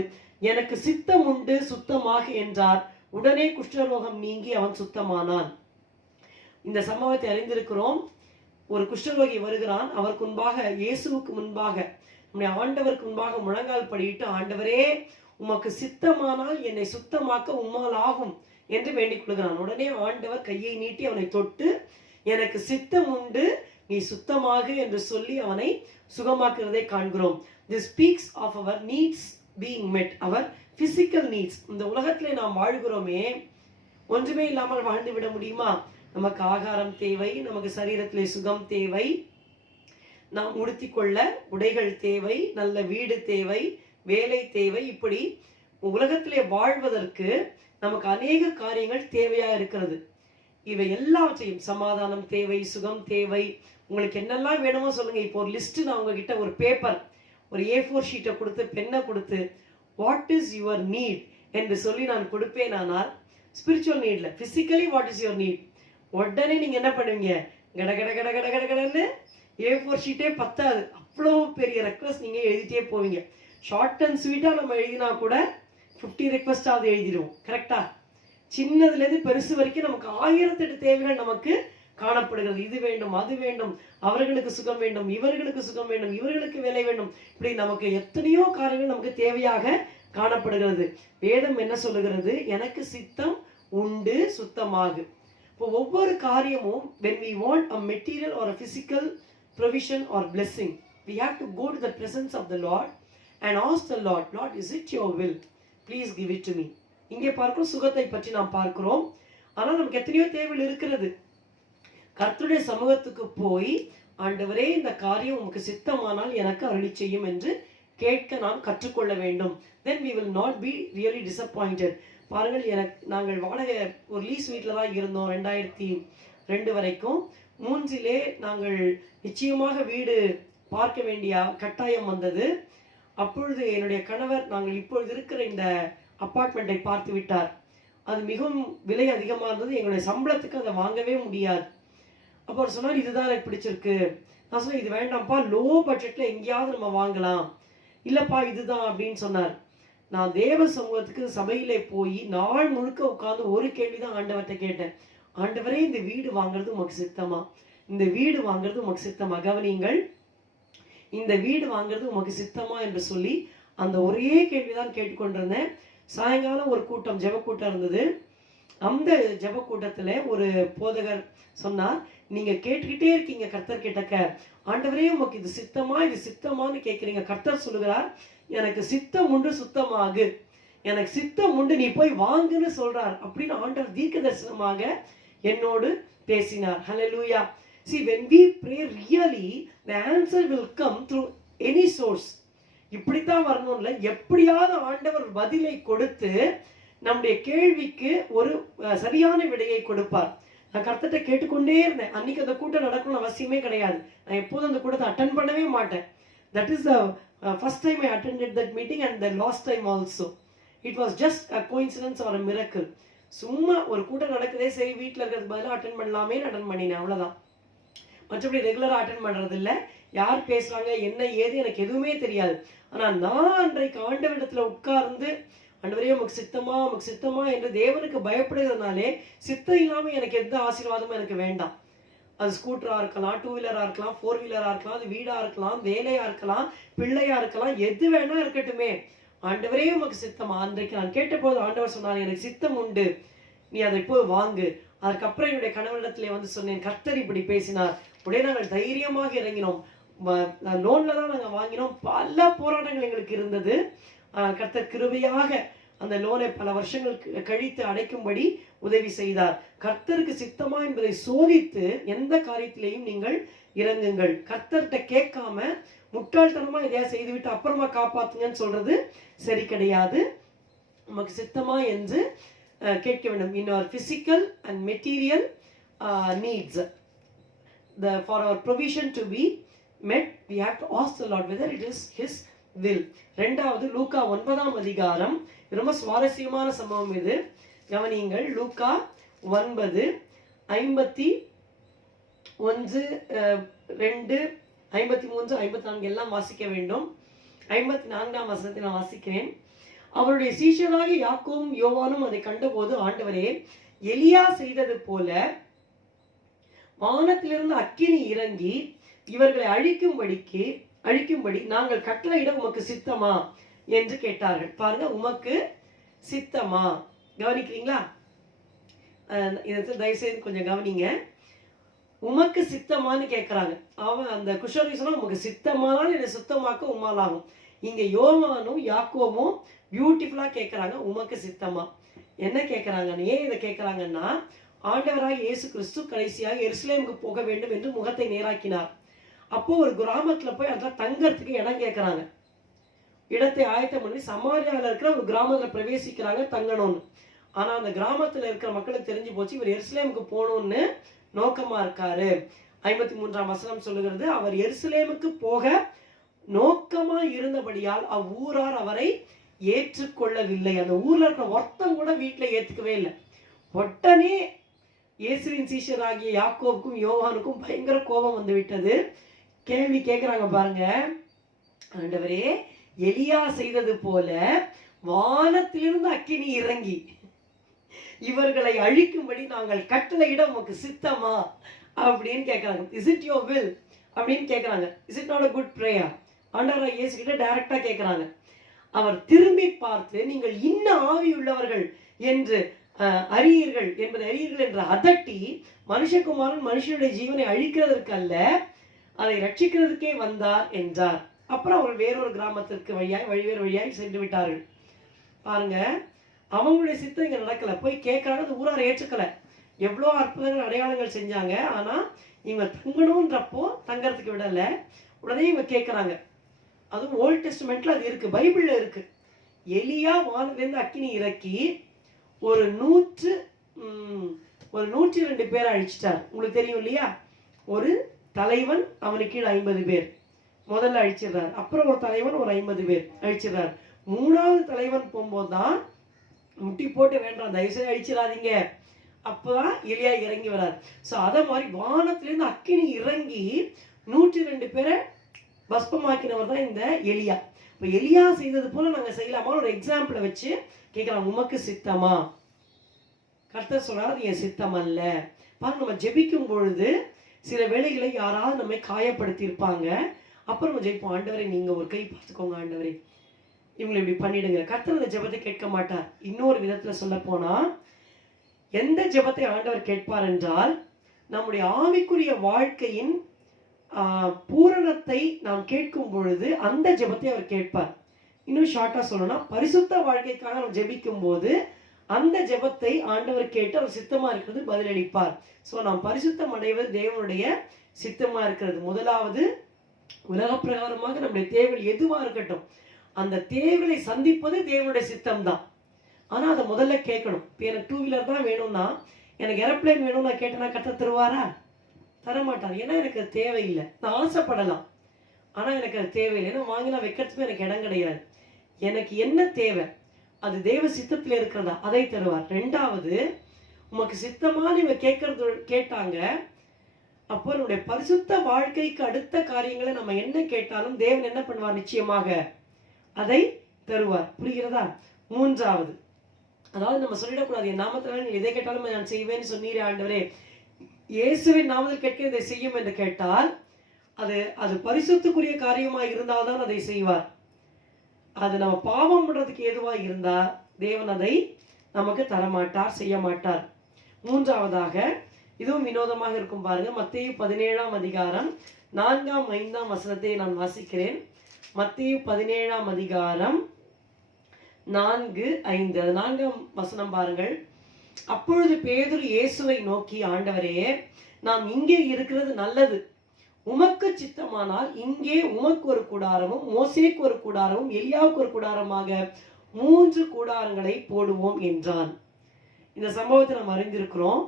எனக்கு சித்தம் உண்டு, சுத்தமாக என்றார். உடனே குஷ்டரோகம் நீங்கி அவன் சுத்தமானான். இந்த சம்பவத்தை அறிந்திருக்கிறோம். ஒரு குஷ்டரோகி வருகிறான். அவருக்கு முன்பாக, இயேசுவுக்கு முன்பாக, நம்முடைய ஆண்டவருக்கு முன்பாக முழங்கால் படியிட்டு, ஆண்டவரே, உமக்கு சித்தமானால் என்னை சுத்தமாக்க உம்மால் ஆகும் என்று வேண்டிக் கொள்கிறான். உடனே ஆண்டவர் கையை நீட்டி அவனை தொட்டு, எனக்கு சித்தம் உண்டு, நீ சுத்தமாக என்று சொல்லி அவனை சுகமாக்குறதை காண்கிறோம். This speaks of our needs being met, our physical needs. இந்த உலகத்திலே நாம் வாழ்கிறோமே, ஒன்றுமே இல்லாமல் வாழ்ந்து விட முடியுமா? நமக்கு ஆகாரம் தேவை, நமக்கு சரீரத்திலே சுகம் தேவை, நாம் உடுத்திக்கொள்ள உடைகள் தேவை, நல்ல வீடு தேவை, வேலை தேவை. இப்படி உலகத்திலே வாழ்வதற்கு நமக்கு அநேக காரியங்கள் தேவையா இருக்கிறது. இவை எல்லாவற்றையும், சமாதானம் தேவை, சுகம் தேவை. உங்களுக்கு என்னெல்லாம் வேணுமோ சொல்லுங்க. இப்போ ஒரு லிஸ்ட் நான் உங்ககிட்ட ஒரு பேப்பர், ஒரு A4 ஷீட்டை கொடுத்து, பெண்ணை கொடுத்து, வாட் இஸ் யுவர் நீட் என்று சொல்லி நான் கொடுப்பேன். ஆனால் ஸ்பிரிச்சுவல் நீட்ல, physically what is your need, உடனே நீங்க என்ன பண்ணுவீங்க? கட கட கட கட கட கடன்னு A4 ஷீட்டே பத்தாது, அவ்வளோ பெரிய ரெக்வஸ்ட் நீங்க எழுதிட்டே போவீங்க. ஷார்ட் அண்ட் ஸ்வீட்டா நம்ம எழுதினா கூட 50 ரெக்வஸ்டாவது எழுதிடுவோம். கரெக்டா? சின்னதுலேருந்து பெருசு வரைக்கும் நமக்கு 1008 தேவைகள் நமக்கு காணப்படுகிறது. இது வேண்டும், அது வேண்டும், அவர்களுக்கு சுகம் வேண்டும், இவர்களுக்கு சுகம் வேண்டும், இவர்களுக்கு வேலை வேண்டும், இப்படி நமக்கு எத்தனையோ காரியங்கள் நமக்கு தேவையாக காணப்படுகிறது. வேதம் என்ன சொல்லுகிறது? எனக்கு சித்தம் உண்டு சுத்தமாகு. இப்போ ஒவ்வொரு காரியமும் when we want a material or a physical provision or blessing, we have to go to the presence of the Lord and ask the Lord, Lord, is it your will? Please give it to me. இங்கே பார்க்கிறோம், சுகத்தை பற்றி நாம் பார்க்கிறோம். ஆனால் நமக்கு எத்தனையோ தேவைகள் இருக்கிறது. கர்த்தருடைய சமூகத்துக்கு போய், ஆண்டவரே இந்த காரியம் உமக்கு சித்தமானால் எனக்கு அருளி செய்யும் என்று கேட்க நாம் கற்றுக்கொள்ள வேண்டும். then we will not be really disappointed. பாருங்கள், நாங்கள் வாடகை ஒரு லீஸ் வீட்டில் தான் இருந்தோம் 2002 வரைக்கும். 3 நாங்கள் நிச்சயமாக வீடு பார்க்க வேண்டிய கட்டாயம் வந்தது. அப்பொழுது என்னுடைய கணவர் நாங்கள் இப்பொழுது இருக்கிற இந்த அப்பார்ட்மெண்ட்டை பார்த்து விட்டார். அது மிகவும் விலை அதிகமாக இருந்தது. எங்களுடைய சம்பளத்துக்கு அதை வாங்கவே முடியாது. அப்போ அவர் சொன்னார், இதுதான் எனக்கு பிடிச்சிருக்கு. நான் சொன்னேன், இது வேண்டாம்ப்பா, லோ பட்ஜெட்டில் எங்கேயாவது நம்ம வாங்கலாம். இல்லைப்பா இதுதான் அப்படின்னு சொன்னார். நான் தேவ சமூகத்துக்கு சபையிலே போய் நாள் முழுக்க உட்காந்து ஒரு கேள்வி தான் ஆண்டவர்கிட்ட கேட்டேன். ஆண்டவரே, இந்த வீடு வாங்குறது உமக்கு சித்தமா? இந்த வீடு வாங்குறது உமக்கு சித்தமா? கவனிங்கள், இந்த வீடு வாங்குறது உமக்கு சித்தமா என்று சொல்லி அந்த ஒரே கேள்விதான் கேட்டுக்கொண்டிருந்தேன். சாயங்காலம் ஒரு கூட்டம், ஜெப கூட்டம் இருந்தது. அந்த ஜெப கூட்டத்தில் ஒரு போதகர் சொன்னார், நீங்க கேட்டுக்கிட்டே இருக்கீங்க கர்த்தர் கிட்டக்க, ஆண்டவரே உமக்கு இது சித்தமா, இது சித்தமான்னு கேட்குறீங்க. கர்த்தர் சொல்லுகிறார், எனக்கு சித்தம் உண்டு சுத்தமாகு, எனக்கு சித்தம் உண்டு, நீ போய் வாங்குன்னு சொல்றார் அப்படின்னு ஆண்டவர் தீர்க்க தரிசனமாக என்னோடு பேசினார். ஹல்லேலூயா. See, when we pray really, the answer will come through any source. இப்படித்தான் வரணும் இல்லை, எப்படியாவது ஆண்டவர் பதிலை கொடுத்து நம்முடைய கேள்விக்கு ஒரு சரியான விடையை கொடுப்பார். நான் கர்த்தர்கிட்ட கேட்டுக்கொண்டே இருந்தேன். அன்னைக்கு அந்த கூட்டம் நடக்கணும்னு அவசியமே கிடையாது. நான் எப்போதும் அந்த கூட்டத்தை அட்டன் பண்ணவே மாட்டேன். That is the first time I attended that meeting and the last time also. It was just a coincidence or a miracle. சும்மா ஒரு கூட்டம் நடக்குதே, சரி வீட்டில் இருக்கிறது பதிலாக அட்டன் பண்ணலாமே அட்டன் பண்ணினேன், அவ்வளோதான். மற்றபடி ரெகுலராக அட்டன் பண்ணுறது இல்லை. யார் பேசுகிறாங்க என்ன ஏது எனக்கு எதுவுமே தெரியாது. ஆனால் நான் அன்றைக்கு ஆண்டவரிடத்தில் உட்கார்ந்து, ஆண்டவரே உமக்கு சித்தமா, உமக்கு சித்தமா என்று தேவனுக்கு பயப்படுகிறதுனாலே சித்தம் இல்லாமல் எனக்கு எந்த ஆசீர்வாதமும் எனக்கு வேண்டாம். அது ஸ்கூட்டராக இருக்கலாம், 2 வீலராக இருக்கலாம், 4 வீலராக இருக்கலாம், அது வீடாக இருக்கலாம், வேலையாக இருக்கலாம், பிள்ளையாக இருக்கலாம், எது வேணா இருக்கட்டுமே, ஆண்டவரே உமக்கு சித்தமா? அன்றைக்கு நான் கேட்டபோது ஆண்டவர் சொன்னார், எனக்கு சித்தம் உண்டு, நீ அதை போய் வாங்கு. அதுக்கப்புறம் என்னுடைய கணவனிடத்திலே வந்து சொன்னேன், கர்த்தர் இப்படி பேசினார். உடனே நாங்கள் தைரியமாக இறங்கினோம். லோன்ல தான் நாங்கள் வாங்கினோம். பல போராட்டங்கள் எங்களுக்கு இருந்தது. கர்த்தர் கிருபையாக அந்த லோனை பல வருஷங்கள் கழித்து அடைக்கும்படி உதவி செய்தார். கர்த்தருக்கு சித்தமா என்பதை சோதித்து எந்த காரியத்திலையும் நீங்கள் இறங்குங்கள். கர்த்தர்கிட்ட கேட்காம முட்டாள்தனமா எதையா செய்துவிட்டு அப்புறமா காப்பாத்துங்கன்னு சொல்றது சரி கிடையாது. நமக்கு சித்தமா என்று கேட்க வேண்டும். In our physical and material needs, for our provision to be met, we have to ask the Lord whether it is His will. ரெண்டாவது, லூக்கா 9ஆம் அதிகாரம். ரொம்ப சுவாரஸ்யமான சம்பவம் இது, கவனியுங்கள். லூக்கா 9:51, 2, 53, 54 எல்லாம் வாசிக்க வேண்டும். 54ஆம் வசனத்தை நான் வாசிக்கிறேன். அவருடைய சீஷராகிய யாக்கோபும் யோவானும் அதை கண்டபோது, ஆண்டவரே, எலியா செய்தது போல வானத்திலிருந்து அக்கினி இறங்கி இவர்களை அழிக்கும்படி நாங்கள் கட்டளையிட உமக்கு சித்தமா என்று கேட்டார்கள். பாருங்க, உமக்கு சித்தமா? கவனிக்கிறீங்களா? இதை தயவுசெய்து கொஞ்சம் கவனிங்க. உமக்கு சித்தமான்னு கேட்கிறாங்க. அவன் அந்த குஷரோகி சொன்னா, உமக்கு சித்தமானால் என்னை சுத்தமாக்க உம்மாலாகும். இங்க யோவானும் யாக்கோபும் பியூட்டிஃபுல்லா கேட்கிறாங்க, உமக்கு சித்தமா? என்ன கேட்கிறாங்க? ஏன் இதை கேட்கிறாங்கன்னா, ஆண்டவராக இயேசு கிறிஸ்து கடைசியாக எருசலேமுக்கு போக வேண்டும் என்று முகத்தை நேராக்கினார். அப்போ ஒரு கிராமத்துல போய் அதில் தங்கறதுக்கு இடம் கேட்கறாங்க. இடத்தை ஆயத்தம் பண்ணி சமாரியாவில் இருக்கிற ஒரு கிராமத்துல பிரவேசிக்கிறாங்க தங்கணும்னு. ஆனா அந்த கிராமத்துல இருக்கிற மக்களுக்கு தெரிஞ்சு போச்சு, இவர் எருசலேமுக்கு போகணும்னு நோக்கமா இருக்காரு. 53ஆம் வசனம் சொல்லுகிறது, அவர் எருசலேமுக்கு போக நோக்கமா இருந்தபடியால் அவ்வூரார் அவரை ஏற்றுக்கொள்ளவில்லை. அந்த ஊர்ல இருக்கிற ஒருத்தம் கூட வீட்டுல ஏத்துக்கவே இல்லை. உடனே இயேசுவின் சீஷராகிய யாக்கோபுக்கும் யோவானுக்கும் பயங்கர கோபம் வந்து விட்டது. கேள்வி கேட்கிறாங்க பாருங்க, ஆண்டவரே, எலியா செய்தது போல வானத்திலிருந்து அக்கினி இறங்கி இவர்களை அழிக்கும்படி நாங்கள் கட்டளையிட உமக்கு சித்தமா அப்படின்னு கேட்கறாங்க. இஸ் இட் யோர் வில் அப்படின்னு கேட்கறாங்க. Is it not a good prayer? ஆண்டவராகிய இயேசு கிட்ட டைரக்டா கேட்கறாங்க. அவர் திரும்பி பார்த்து நீங்கள் இன்ன ஆவி உள்ளவர்கள் என்று அறியீர்கள் என்று அதட்டி, மனுஷகுமாரன் மனுஷனுடைய ஜீவனை அழிக்கிறதற்கு அல்ல, அதை ரட்சிக்கிறதுக்கே வந்தார் என்றார். அப்புறம் அவர் வேறொரு கிராமத்திற்கு வேறு வழியாய் சென்று விட்டார்கள். பாருங்க, அவங்களுடைய சித்தம் இங்க நடக்கல. போய் கேட்கறாங்க, அந்த ஊரார் ஏற்றுக்கல. எவ்வளோ அற்புதங்கள் அடையாளங்கள் செஞ்சாங்க. ஆனா இவங்க தங்கணும்ன்றப்போ தங்கறதுக்கு விடல. உடனே இவங்க கேட்கறாங்க. அதுவும் ஓல்ட் டெஸ்ட்மெண்ட்ல அது இருக்கு, பைபிள்ல இருக்கு. எலியா வானத்திலிருந்து அக்கினி இறக்கி ஒரு 102 பேரை அழிச்சிட்டார். உங்களுக்கு தெரியும் இல்லையா? ஒரு தலைவன், அவனுக்கு கீழே 50 பேர் முதல்ல அழிச்சிடுறார். அப்புறம் ஒரு தலைவன் ஒரு 50 பேர் அழிச்சிடுறார். 3வது தலைவன் போகும்போது தான் முட்டி போட்டு வேண்டாம், தயவுசெய்து அழிச்சிடாதீங்க, அப்போதான் எலியா இறங்கி வரார். ஸோ அதை மாதிரி வானத்திலிருந்து அக்கினி இறங்கி 102 பேரை பஸ்பமாக்கினவர் தான் இந்த எலியா. இப்போ எலியா செய்தது போல நாங்கள் செய்யலாமா? ஒரு எக்ஸாம்பிளை வச்சு கேட்கலாம். உமக்கு சித்தமா? கர்த்தர் சொல்றாரு, என் சித்தம் அல்ல. பாருங்க, நம்ம ஜெபிக்கும் பொழுது சில வேளைகளை யாராவது நம்மை காயப்படுத்தி இருப்பாங்க. அப்புறம் நம்ம ஜெயிப்போம், ஆண்டவரை நீங்க ஒரு கை பார்த்துக்கோங்க, ஆண்டவரை இவங்களை இப்படி பண்ணிடுங்க. கர்த்தர் அந்த ஜெபத்தை கேட்க மாட்டார். இன்னொரு விதத்துல சொல்ல போனா, எந்த ஜெபத்தை ஆண்டவர் கேட்பார் என்றால், நம்முடைய ஆவிக்குரிய வாழ்க்கையின் பூரணத்தை நாம் கேட்கும் பொழுது அந்த ஜெபத்தை அவர் கேட்பார். இன்னும் ஷார்ட்டா சொல்லணும்னா, பரிசுத்த வாழ்க்கைக்காக நாம் ஜெபிக்கும் போது அந்த ஜெபத்தை ஆண்டவர் கேட்டு அவர் சித்தமா இருக்கிறது பதிலளிப்பார். ஸோ நாம் பரிசுத்தம் அடைவது தேவனுடைய சித்தமா இருக்கிறது. முதலாவது, உலக பிரகாரமாக நம்முடைய தேவைகள் எதுவா இருக்கட்டும், அந்த தேவைகளை சந்திப்பது தேவனுடைய சித்தம் தான். ஆனா அதை முதல்ல கேட்கணும். இப்போ எனக்கு 2 வீலர் தான் வேணும்னா, எனக்கு ஏரோப்ளேன் வேணும்னு நான் கேட்டேன்னா கர்த்தர் தருவாரா? தரமாட்டார். ஏன்னா எனக்கு அது தேவையில்லை. நான் ஆசைப்படலாம், ஆனா எனக்கு அது தேவையில்லை. ஏன்னா வாங்கினா வைக்கிறதுக்கும் எனக்கு இடம் கிடையாது. எனக்கு என்ன தேவை, அது தேவ சித்தத்தில் இருக்கிறதா, அதை தருவார். 2வது, உமக்கு சித்தமா இவ கேட்டாங்க. அப்போ நம்முடைய பரிசுத்த வாழ்க்கைக்கு அடுத்த காரியங்களை நம்ம என்ன கேட்டாலும் தேவன் என்ன பண்ணுவார்? நிச்சயமாக அதை தருவார். புரிகிறதா? 3வது, அதாவது நம்ம சொல்லிடக்கூடாது, என் நாமத்தினால நீ எதை கேட்டாலும் நான் செய்வேன்னு சொன்னீரே ஆண்டவரே, இயேசுவின் நாமத்தில் கேட்க இதை செய்யும் என்று கேட்டால் அது பரிசுத்துக்குரிய காரியமா இருந்தால்தான் அதை செய்வார். அது நம்ம பாவம் பண்றதுக்கு ஏதுவா இருந்தா தேவன் அதை நமக்கு தரமாட்டார், செய்ய மாட்டார். 3வதாக, இதுவும் வினோதமாக இருக்கும் பாருங்க. மத்தேயு 17ஆம் அதிகாரம் 4ஆம் 5ஆம் வசனத்தை நான் வாசிக்கிறேன். மத்தேயு 17ஆம் அதிகாரம் 4:5. 4ஆம் வசனம் பாருங்கள். அப்பொழுது பேதுரு இயேசுவை நோக்கி, ஆண்டவரே, நாம் இங்கே இருக்கிறது நல்லது. உமக்கு சித்தமானால் இங்கே உமக்கு ஒரு கூடாரமும் மோசேக்கு ஒரு கூடாரமும் எலியாவுக்கு ஒரு கூடாரமாக 3 கூடாரங்களை போடுவோம் என்றான். இந்த சம்பவத்தை நாம் அறிந்திருக்கிறோம்.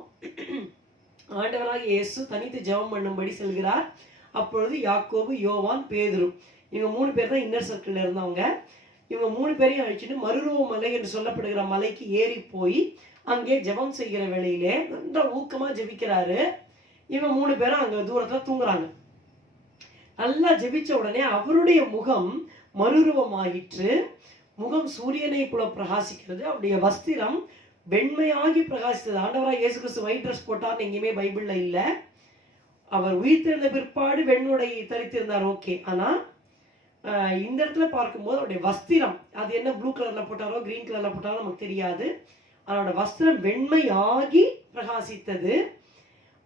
ஆண்டவராக இயேசு தனித்து ஜெபம் பண்ணும்படி செல்கிறார். அப்பொழுது யாக்கோபு, யோவான், பேதுரு, இவங்க 3 பேர் தான் இன்னர் சர்க்கிள்ல இருந்தவங்க. இவங்க 3 பேரையும் அழிச்சுட்டு மறுரூப மலை என்று சொல்லப்படுகிற மலைக்கு ஏறி போய் அங்கே ஜெபம் செய்கிற வேளையிலே நல்ல ஊக்கமா ஜெபிக்கிறாரு. இவங்க 3 பேரும் அங்க தூரத்துல தூங்குறாங்க. நல்லா ஜெபிச்ச உடனே அவருடைய முகம் மறுரூபமாயிற்று. முகம் சூரியனை போல பிரகாசிக்கிறது. அவருடைய வஸ்திரம் வெண்மையாகி பிரகாசித்தது. ஆண்டவராக இயேசு கிறிஸ்து ஒயிட் ட்ரெஸ் போட்டார்னு எங்கேயுமே பைபிள்ல இல்லை. அவர் உயிர்த்தெழுந்த பிற்பாடு வெண்ணுடை தரித்திருந்தார், ஓகே. ஆனா இந்த இடத்துல பார்க்கும்போது அவருடைய வஸ்திரம், அது என்ன ப்ளூ கலர்ல போட்டாரோ கிரீன் கலர்ல போட்டாரோ நமக்கு தெரியாது. அவரோட வஸ்திரம் வெண்மையாகி பிரகாசித்தது.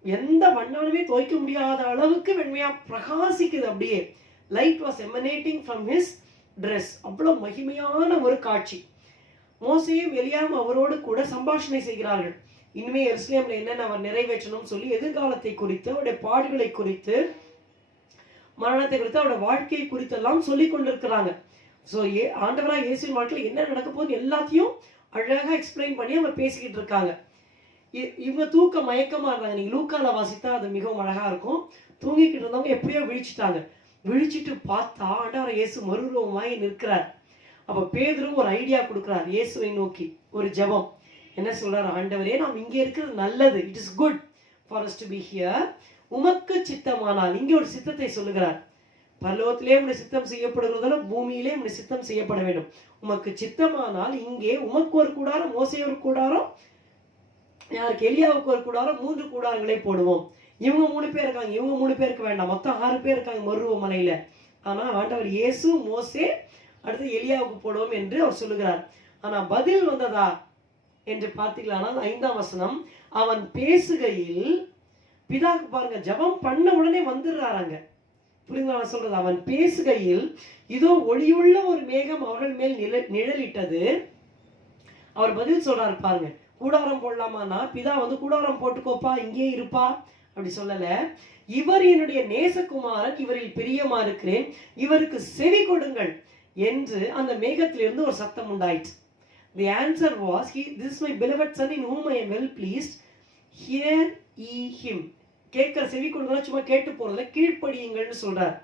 எந்த வண்ணாலுமே துவைக்க முடியாத அளவுக்கு வெண்மையா பிரகாசிக்குது. அப்படியே light was emanating from his dress. அவ்வளவு மகிமையான ஒரு காட்சி. மோசேயும் எலியாவும் அவரோடு கூட சம்பாஷணை செய்கிறார்கள். இனிமே எருசலேம்ல என்னென்ன அவர் நிறைவேற்றணும் சொல்லி எதிர்காலத்தை குறித்து, அவருடைய பாடுகளை குறித்து, மரணத்தை குறித்து, அவருடைய வாழ்க்கையை குறித்தெல்லாம் சொல்லி கொண்டிருக்கிறாங்க. ஸோ ஆண்டவராக இயேசுவின் வாழ்க்கையில் என்ன நடக்க போகுது எல்லாத்தையும் அழகா எக்ஸ்பிளைன் பண்ணி அவங்க பேசிக்கிட்டு இருக்காங்க. இவங்க தூக்க மயக்கமா இருந்தாங்க. நீங்க லூக்கால வாசித்தா அது மிகவும் அழகா இருக்கும். தூங்கிக்கிட்டு இருந்தவங்க எப்படியோ விழிச்சிட்டாங்க. விழிச்சிட்டு பார்த்தா ஆண்டவராக இயேசு மறுரூபமாய் நிற்கிறார். அப்ப பேதுரு ஒரு ஐடியா கொடுக்கிறார் இயேசுவை நோக்கி, ஒரு ஜெபம். என்ன சொல்றாரு? ஆண்டவரே, நாம் இங்கே இருக்கிறது நல்லது. It is good for us to be here. உமக்கு சித்தமானால், இங்கே ஒரு சித்தத்தை சொல்லுகிறார். பரலோகத்திலே உம்முடைய சித்தம் செய்யப்படுகிறதால பூமியிலே உம்முடைய சித்தம் செய்யப்பட வேண்டும். உமக்கு சித்தமானால் இங்கே உமக்கு ஒரு கூடாரம், மோசே ஒரு கூடாரம், யாருக்கு எலியாவுக்கு ஒரு கூடாரம், 3 கூடாரங்களை போடுவோம். இவங்க 3 பேர் இருக்காங்க, இவங்க 3 பேருக்கு வேண்டாம், மொத்தம் 6 பேர் இருக்காங்க மருவ மலையில. ஆனா ஆண்டவர் இயேசு, மோசே, அடுத்து எலியாவுக்கு போடுவோம் என்று அவர் சொல்லுகிறார். ஆனா பதில் வந்ததா என்று பார்த்தீங்களானால் 5ஆம் வசனம், அவன் பேசுகையில் பிதாக்கு பாருங்க, ஜெபம் பண்ண உடனே வந்துடுறாங்க. புரியுங்களா சொல்றது? அவன் பேசுகையில் இதோ ஒளியுள்ள ஒரு மேகம் அவர்கள் மேல் நிழலிட்டது. அவர் பதில் சொல்றாரு பாருங்க. கூடாரம் போடலாமான்னா பிதா வந்து கூடாரம் போட்டுக்கோப்பா, இங்கே இருப்பா அப்படி சொல்லல. இவர் என்னுடைய நேசகுமாரன், இவரில் பிரியமா இருக்கிறேன், இவருக்கு செவி கொடுங்கள் என்று அந்த மேகத்திலிருந்து ஒரு சத்தம் உண்டாயிற்று. The answer was, this is my beloved son in whom I am well pleased, hear ye him. கேட்கிற செவி கொடுங்களா சும்மா கேட்டு போறதுல, கீழ்ப்படியுங்கள்னு சொல்றார்.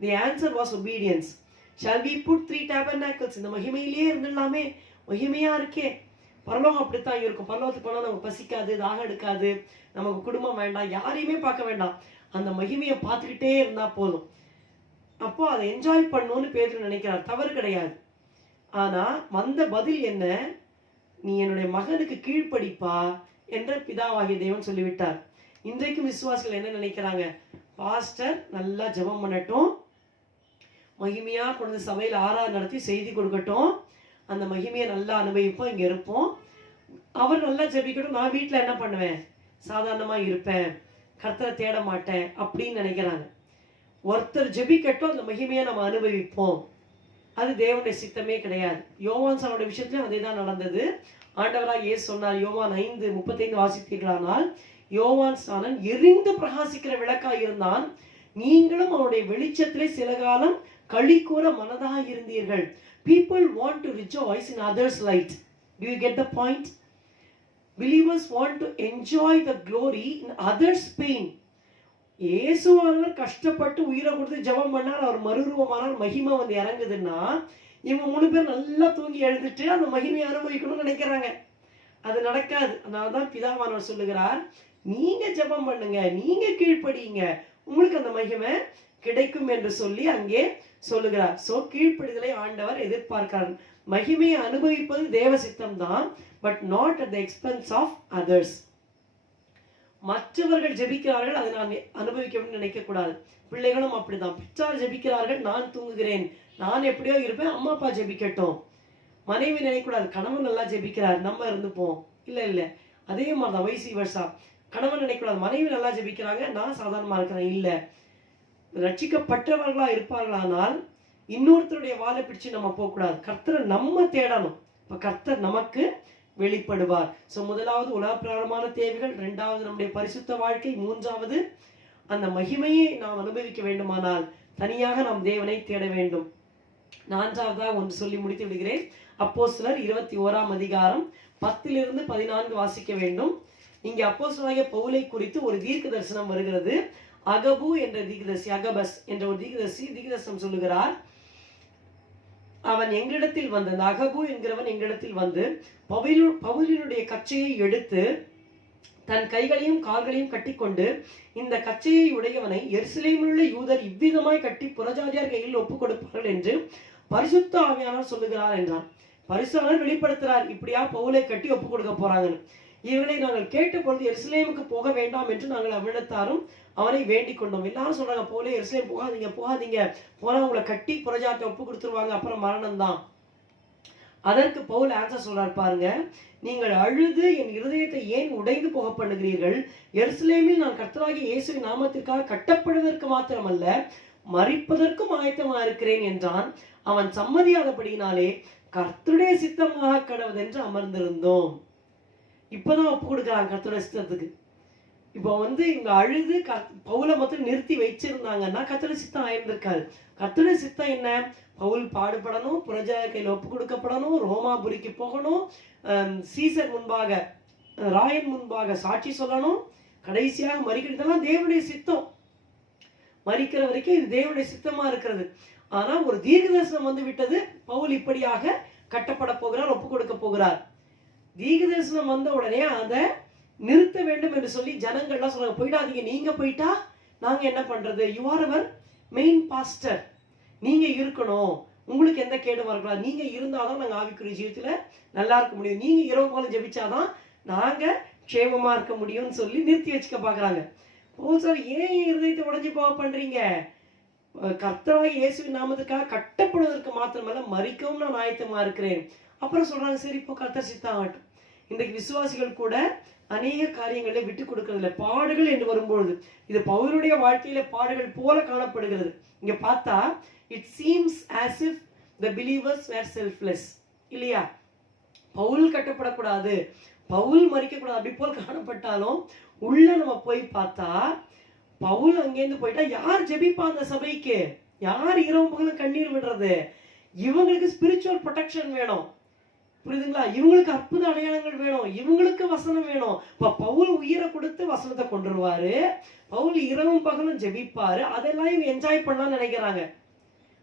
The answer was obedience. Shall we put 3 tabernacles? இந்த மகிமையிலே இருந்துடலாமே, மகிமையா இருக்கே. பரலோகம் அப்படித்தான் இருக்கும். பரலோகத்துக்கு போனா நமக்கு பசிக்காது, தாகம் எடுக்காது, நமக்கு குடும்பம் வேண்டாம், யாரையுமே பார்க்க வேண்டாம், அந்த மகிமையை பார்த்துக்கிட்டே இருந்தா போதும். அப்போ அதை என்ஜாய் பண்ணணும்னு பேதுரு நினைக்கிறார், தவறு கிடையாது. ஆனா வந்த பதில் என்ன? நீ என்னுடைய மகனுக்கு கீழ்ப்படிப்பா என்ற பிதாவாகிய தேவன் சொல்லிவிட்டார். இன்றைக்கும் விசுவாசிகள் என்ன நினைக்கிறாங்க? பாஸ்டர் நல்லா ஜெபம் பண்ணட்டும், மகிமையா கொண்டு சபையில் ஆராதனை நடத்தி செய்தி கொடுக்கட்டும், அந்த மகிமையை நல்லா அனுபவிப்போம், இங்க இருப்போம், அவர் நல்லா ஜெபிக்கட்டும், நான் வீட்டில் என்ன பண்ணுவேன், சாதாரணமா இருப்பேன், கர்த்தரை தேட மாட்டேன் அப்படின்னு நினைக்கிறாங்க. ஒருத்தர் ஜெபிக்கட்டும், அந்த மகிமையை நம்ம அனுபவிப்போம், அது தேவனுடைய சித்தமே கிடையாது. யோவான் சானோட விஷயத்திலும் அதே தான் நடந்தது. ஆண்டவராக இயேசு சொன்னார், யோவான் 5:35 வாசித்தீர்களானால், யோவான் ஸ்நானன் எரிந்து பிரகாசிக்கிற விளக்காய் இருந்தான், நீங்களும் அவருடைய வெளிச்சத்திலே சில காலம் களி கூற மனதாக இருந்தீர்கள். People want to rejoice in others' light. Do you get the point? Believers want to enjoy the glory in others' pain. இயேசுவானவர் கஷ்டப்பட்டு உயிரை கொடுத்து ஜெபம் பண்ணார், அவர் மறுரூபமானால் மகிமை வந்து இறங்குதுன்னா, இவங்க 3 பேர் நல்லா தூங்கி எழுந்துட்டு அந்த மகிமையை அனுபவிக்கணும்னு நினைக்கிறாங்க. அது நடக்காது. அதனால்தான் பிதாவானவர் சொல்லுகிறார், நீங்க ஜெபம் பண்ணுங்க, நீங்க கீழ்ப்படியுங்க, உங்களுக்கு அந்த மகிமை கிடைக்கும் என்று சொல்லி அங்கே சொல்லுகிறார். சோ கீழ்ப்படிதலை ஆண்டவர் எதிர்பார்க்கிறார். மகிமையை அனுபவிப்பது தேவ சித்தம் தான், but not at the expense of others. மற்றவர்கள் ஜெபிக்கிறார்கள், அதை நான் அனுபவிக்கணும்னு நினைக்க கூடாது. பிள்ளைகளும் அப்படிதான். பெற்றார் ஜெபிக்கிறார்கள், நான் தூங்குகிறேன், நான் எப்படியோ இருப்பேன், அம்மா அப்பா ஜெபிக்கட்டும். மனைவி நினைக்கூடாது, கணவன் நல்லா ஜெபிக்கிறார், நம்ம இருந்துப்போம். இல்ல இல்ல, அதே மாதிரிதான் வைசி வர்சா. கணவன் நினைக்கூடாது, மனைவி நல்லா ஜெபிக்கிறாங்க, நான் சாதாரணமா இருக்கிறேன். இல்ல, ரட்சிக்கப்பட்டவர்களா இருப்பார்களானால் இன்னொருத்தருடைய வாழை பிடிச்சு நம்ம போகக்கூடாது. கர்த்தரை நம்ம தேடணும். இப்ப கர்த்தர் நமக்கு வெளிப்படுவார். சோ முதலாவது உலகப்பிரகாரமான தேவைகள், 2வது நம்முடைய பரிசுத்த வாழ்க்கை, 3வது அந்த மகிமையை நாம் அனுபவிக்க வேண்டுமானால் தனியாக நாம் தேவனை தேட வேண்டும். 4வதாக ஒன்று சொல்லி முடித்து விடுகிறேன். அப்போஸ்தலர் 21ஆம் அதிகாரம் 10 - 14 வாசிக்க வேண்டும். இங்கே அப்போஸ்தலனாகிய பவுலை குறித்து ஒரு தீர்க்க தரிசனம் வருகிறது. அகபு என்ற தீர்க்கதரிசி, அகபஸ் என்ற ஒரு தீர்க்கதரிசனம் சொல்லுகிறார். அவன் எங்களிடத்தில் வந்து, அந்த அகபு என்கிறவன் எங்களிடத்தில் வந்து பவுலினுடைய கச்சையை எடுத்து தன் கைகளையும் கால்களையும் கட்டிக்கொண்டு, இந்த கச்சையை உடையவனை எருசலேமில் உள்ள யூதர் இவ்விதமாய் கட்டி புறஜாதியார் கையில் ஒப்புக் கொடுப்பார்கள் என்று பரிசுத்த ஆவியானவர் சொல்லுகிறார் என்றான். பரிசுத்தர் வெளிப்படுத்துறார், இப்படியா பவுலை கட்டி ஒப்புக் கொடுக்க போறாங்கன்னு. இவனை நாங்கள் கேட்ட பொழுது எருசலேமுக்கு போக வேண்டாம் என்று நாங்கள் அவ்விடத்தாரும் அவனை வேண்டிக் கொண்டோம். எல்லாரும் சொல்றாங்க, பவுலே எருசலேம் போகாதீங்க, போகாதீங்க, போனா உங்களை கட்டி புறஜாட்டை ஒப்பு கொடுத்துருவாங்க, அப்புறம் மரணம் தான். அதற்கு பவுல் ஆன்சர் சொல்றார் பாருங்க, நீங்கள் அழுது என் இருதயத்தை ஏன் உடைந்து போக பண்ணுகிறீர்கள்? எருசலேமில் நான் கர்த்தராகிய இயேசுவின் நாமத்திற்காக கட்டப்படுவதற்கு மாத்திரமல்ல, மரிப்பதற்கும் ஆயத்தமாக இருக்கிறேன் என்றான். அவன் சம்மதியாதபடியினாலே கர்த்தருடைய சித்தமாக கடவுதென்று அமர்ந்திருந்தோம். இப்பதான் ஒப்பு கொடுக்குறாங்க கர்த்தருடைய சித்தத்துக்கு. இப்போ வந்து இங்க அழுது பவுலை மட்டும் நிறுத்தி வச்சிருந்தாங்கன்னா கர்த்தருடைய சித்தம் ஆயிருந்திருக்காது. கர்த்தருடைய சித்தம் என்ன? பவுல் பாடுபடணும், புறஜாதியார் கையில் ஒப்பு கொடுக்கப்படணும், ரோமாபுரிக்கு போகணும், சீசர் முன்பாக, ராயன் முன்பாக சாட்சி சொல்லணும், கடைசியாக மரிக்கிறது. இதெல்லாம் தேவனுடைய சித்தம். மரிக்கிற வரைக்கும் இது தேவனுடைய சித்தமா இருக்கிறது. ஆனா ஒரு தீர்க்க தரிசனம் வந்து விட்டது, பவுல் இப்படியாக கட்டப்பட போகிறார், ஒப்பு கொடுக்க போகிறார். தீர்க்க தரிசனம் வந்த உடனே அதை நிறுத்த வேண்டும் என்று சொல்லி ஜனங்கள்லாம் சொல்றாங்க, போயிடாதீங்க, நீங்க போயிட்டா நாங்க என்ன பண்றது? You are our main pastor நீங்க இருக்கணும். உங்களுக்கு எந்த கேடும் வரக்கூடாது. நீங்க இருந்தாதான் நாங்க ஆவிக்குரிய ஜீவிதத்துல நல்லா இருக்க முடியும். நீங்க இரவு போல ஜெபிச்சாதான் நாங்க க்ஷேமமா இருக்க முடியும்னு சொல்லி நிறுத்தி வச்சுக்க பாக்குறாங்க. பவுல் சார், ஏன் இருதயத்தை உடைஞ்சு போக பண்றீங்க? கர்த்தராகிய இயேசுவின் நாமத்துக்காக கட்டப்படுவதற்கு மாத்திரமல்ல, மரிக்கவும் நான் ஆயத்தமா இருக்கிறேன். அப்புறம் சொல்றாங்க, சரி இப்போ கர்த்தர் சித்தம் ஆகட்டும். இன்றைக்கு விசுவாசிகள் கூட அநேக காரியங்களை விட்டு கொடுக்கறதில்ல. பாடுகள் என்று வரும்பொழுது இது பவுலுடைய வாழ்க்கையில பாடுகள் போல காணப்படுகிறது. இங்க பார்த்தா it seems as if the believers were selfless, இல்லையா? பவுல் கட்டப்படக்கூடாது, பவுல் மறிக்கக்கூடாது அப்படி போல் காணப்பட்டாலும் உள்ள நம்ம போய் பார்த்தா பவுல் அங்கேருந்து போயிட்டா யார் ஜெபிப்பா அந்த சபைக்கு? யார் இரவு பகலும் கண்ணீர் விடுறது? இவங்களுக்கு ஸ்பிரிச்சுவல் ப்ரொடெக்ஷன் வேணும், புரியுதுங்களா? இவங்களுக்கு அற்புத அடையாளங்கள் வேணும், இவங்களுக்கு வசனம் வேணும். இப்ப பவுல் உயிரை கொடுத்து வசனத்தை கொண்டுருவாரு, பவுல் இரவும் பகலும் ஜெபிப்பாரு, அதெல்லாம் இவங்க என்ஜாய் பண்ணலாம்னு நினைக்கிறாங்க.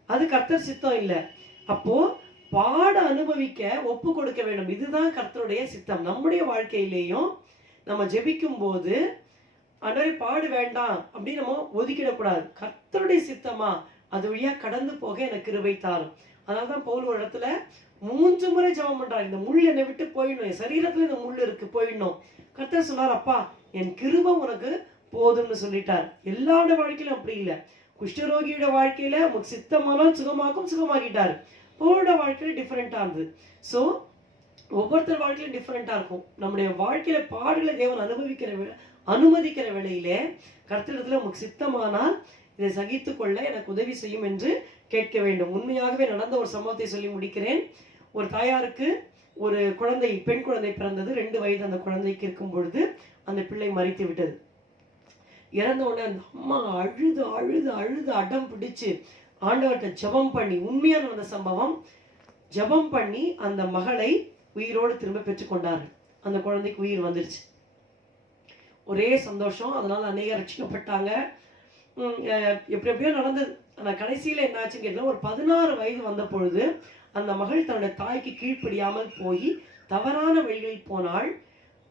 அது கர்த்தர் சித்தம் இல்லை. அப்போ பாட அனுபவிக்க ஒப்பு கொடுக்க வேண்டும். இதுதான் கர்த்தருடைய சித்தம். நம்முடைய வாழ்க்கையிலேயும் நம்ம ஜெபிக்கும் போது ஆண்டவரே பாடு வேண்டாம் அப்படின்னு நம்ம ஒதுக்கிடக்கூடாது. கர்த்தருடைய சித்தமா அது வழியா கடந்து போக எனக்கு கிருபை தாரும். அதனால்தான் பவுல் ஒரு இடத்துல 3 முறை ஜெபம் பண்றாரு, இந்த முள் என்னை விட்டு போயிடணும், என் சரீரத்துல இந்த முள் இருக்கு போயிடணும். கர்த்தர் சொன்னார், அப்பா என் கிருபை உனக்கு போதும்னு சொல்லிட்டார். எல்லாரோட வாழ்க்கையிலும் அப்படி இல்லை. குஷ்டரோகியோட வாழ்க்கையில உனக்கு சித்தமானால் சுகமாக்கும், சுகமாக்கிட்டாரு. பவுலோட வாழ்க்கையில டிஃபரெண்டா இருந்தது. ஸோ ஒவ்வொருத்தர் வாழ்க்கையிலும் டிஃபரெண்டா இருக்கும். நம்முடைய வாழ்க்கையில பாடுகளை தேவன் அனுமதிக்கிற வேளையிலே கர்த்தரிடத்துல உனக்கு சித்தமானால் இதை சகித்து கொள்ள எனக்கு உதவி செய்யும் என்று கேட்க வேண்டும். உண்மையாகவே நடந்த ஒரு சம்பவத்தை சொல்லி முடிக்கிறேன். ஒரு தாயாருக்கு ஒரு குழந்தை, பெண் குழந்தை பிறந்தது. 2 வயது அந்த குழந்தைக்கு இருக்கும் பொழுது அந்த பிள்ளை மரித்து விட்டது. இறந்த உடனே அந்த அம்மா அழுது அழுது அழுது அடம் பிடிச்சு ஆண்டவர்கிட்ட ஜெபம் பண்ணி, உண்மையா நடந்த சம்பவம், ஜெபம் பண்ணி அந்த மகளை உயிரோடு திரும்ப பெற்றுக்கொண்டார்கள். அந்த குழந்தைக்கு உயிர் வந்துருச்சு. ஒரே சந்தோஷம். அதனால அநேகர் ரட்சிக்கப்பட்டாங்க. எப்படி எப்படியோ நடந்தது. ஆனால் கடைசியில் என்னாச்சுன்னு கேட்டால், ஒரு 16 வயது வந்த பொழுது அந்த மகள் தன்னுடைய தாய்க்கு கீழ்ப்படியாமல் போய் தவறான வழிகளில் போனாள்.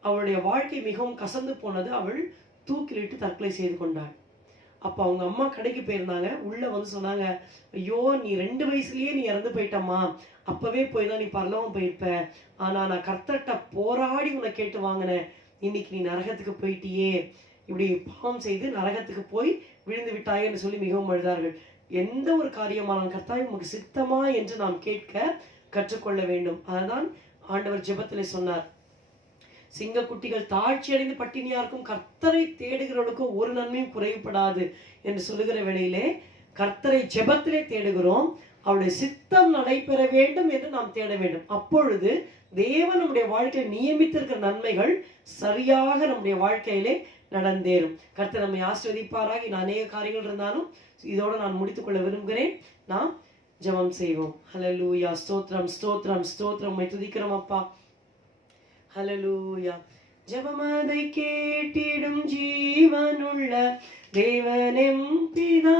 அவளுடைய வாழ்க்கை மிகவும் கசந்து போனது. அவள் தூக்கிலிட்டு தற்கொலை செய்து கொண்டாள். அப்போ அவங்க அம்மா கடைக்கு போயிருந்தாங்க. உள்ள வந்து சொன்னாங்க, ஐயோ நீ 2 வயசுலயே நீ இறந்து போயிட்டம்மா, அப்பவே போய் தான் நீ பரலோகம் போயிருப்ப. ஆனா நான் கர்த்தர்கிட்ட போராடி உன்னை கேட்டு வாங்கினேன், இன்னைக்கு நீ நரகத்துக்கு போயிட்டியே, இப்படி பாவம் செய்து நரகத்துக்கு போய் விழுந்து விட்டாயே என்று சொல்லி மிகவும் அழுதார்கள். எந்த ஒரு காரியமான கர்த்தாவே உமக்கு சித்தமா என்று நாம் கேட்க கற்றுக்கொள்ள வேண்டும். அதுதான் ஆண்டவர் ஜெபத்திலே சொன்னார், சிங்கக்குட்டிகள் தாழ்ச்சி அடைந்து பட்டினியாருக்கும் கர்த்தரை தேடுகிறவர்களுக்கும் ஒரு நன்மையும் குறைவுபடாது என்று சொல்லுகிற வேளையிலே கர்த்தரை ஜெபத்திலே தேடுகிறோம். அவருடைய சித்தம் நடைபெற வேண்டும் என்று நாம் தேட வேண்டும். அப்பொழுது தேவன் நம்முடைய வாழ்க்கையில் நியமித்திருக்கிற நன்மைகள் சரியாக நம்முடைய வாழ்க்கையிலே நடந்தேறும். கர்த்தர் நம்மை ஆசீர்வதிப்பாராக. இன்னும் அநேக காரியங்கள் இருந்தாலும் இதோடு நான் முடித்துக்கொள்ள விரும்புகிறேன். நாம் ஜெபம் செய்வோம். ஹல்லேலூயா. ஸ்தோத்திரம் ஸ்தோத்திரம் ஸ்தோத்திரம். உம்மை துதிக்கிறோம் அப்பா. ஹல்லேலூயா. ஜெபமதை கேட்டிடும் ஜீவனுள்ள தேவனெம் பிதா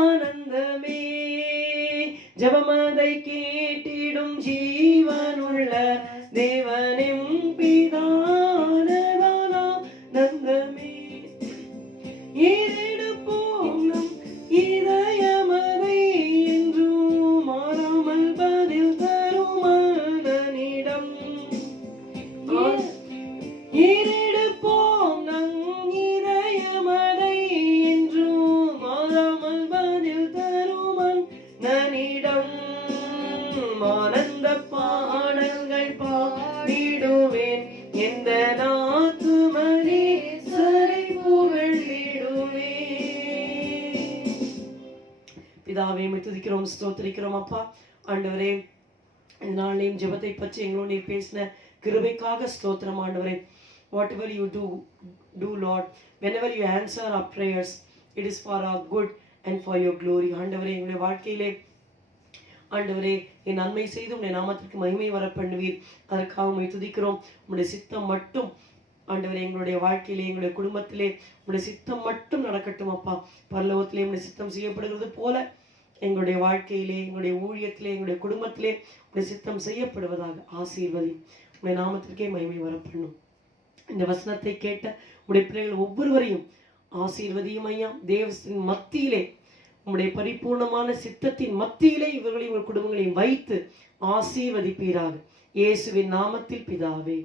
ஆனந்தமே. ஜெபமதை கேட்டிடும் ஜீவனுள்ள தேவனெம் பிதா ஆனந்தமே. ஏறெடுப்போம் நம் இதயமதை என்றும் மாறாமல் பதில் தரும் மன்னனிடம். ஏறெடுப்போம் நம் இதயமதை என்றும் மாறாமல் பதில் தரும் மன்னனிடம். ஆனந்த பாடல்கள் பாடிடுவேன், எந்த நாத்துமனே சரை புகழ்ந்திடுவேன். பிதாவே உம்மை துதிக்கிறோம் ஸ்தோத்திரிக்கிறோம் அப்பா. ஆண்டவரே, இந்த நாளையும் ஜெபத்தை பற்றி எங்களோடு நீர் பேசின கிருபைக்காக ஸ்தோத்திரம் ஆண்டவரே. Whatever you do Lord, whenever you answer our prayers, it is for our good and for your glory. ஆண்டவரே, எங்களுடைய வாழ்க்கையிலே ஆண்டவரே என் நன்மை செய்து உம்முடைய நாமத்திற்கு மகிமை வர பண்ணுவீர். அதற்காக உம்மை துதிக்கிறோம். உம்முடைய சித்தம் மட்டும் ஆண்டவரே எங்களுடைய வாழ்க்கையிலே, எங்களுடைய குடும்பத்திலே உம்முடைய சித்தம் மட்டும் நடக்கட்டும் அப்பா. பரலோகத்திலே உம்முடைய சித்தம் செய்யப்படுகிறது போல எங்களுடைய வாழ்க்கையிலே, எங்களுடைய ஊழியத்திலே, எங்களுடைய குடும்பத்திலே உம்முடைய சித்தம் செய்யப்படுவதாக ஆசீர்வதி. உம்முடைய நாமத்திற்கே மகிமை வர பண்ணும். இந்த வசனத்தை கேட்ட உடைய பிள்ளைகள் ஒவ்வொருவரையும் ஆசீர்வதியும் ஐயா. தேவத்தின் மத்தியிலே உம்முடைய பரிபூர்ணமான சித்தத்தின் மத்தியிலே இவர்களையும் உங்கள் குடும்பங்களையும் வைத்து ஆசீர்வதிப்பீராக. இயேசுவின் நாமத்தில் பிதாவே,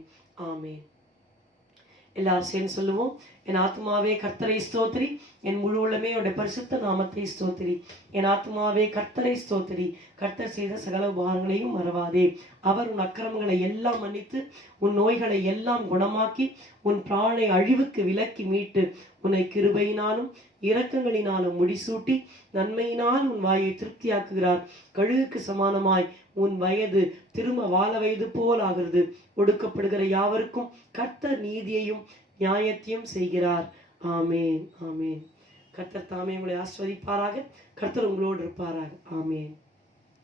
ஆமென். எல்லாரும் சேர்ந்து சொல்லுவோம். என் ஆத்மாவே கர்த்தரை ஸ்தோத்திரி, என் முழு உள்ளமே அவருடைய பரிசுத்த நாமத்தை ஸ்தோத்திரி. என் ஆத்மாவே கர்த்தரை ஸ்தோத்திரி, கர்த்தர் செய்த சகல உபகாரங்களையும் மறவாதே. அவர் உன் அக்கிரமங்களை எல்லாம் மன்னித்து உன் நோய்களை எல்லாம் குணமாக்கி உன் பிராணை அழிவுக்கு விலக்கி மீட்டு உன்னை கிருபையினாலும் இரக்கங்களினாலும் முடிசூட்டி நன்மையினால் உன் வாயை திருப்தியாக்குகிறார். கழுகுக்கு சமானமாய் உன் வயது திரும்ப வாழ வயது போல் ஆகிறது. ஒடுக்கப்படுகிற யாவருக்கும் கர்த்தர் நீதியையும் நியாயத்தையும் செய்கிறார். ஆமேன், ஆமேன். கர்த்தர் தாமே உங்களை ஆஸ்வதிப்பாராக. கர்த்தர் உங்களோடு இருப்பாராக. ஆமேன்.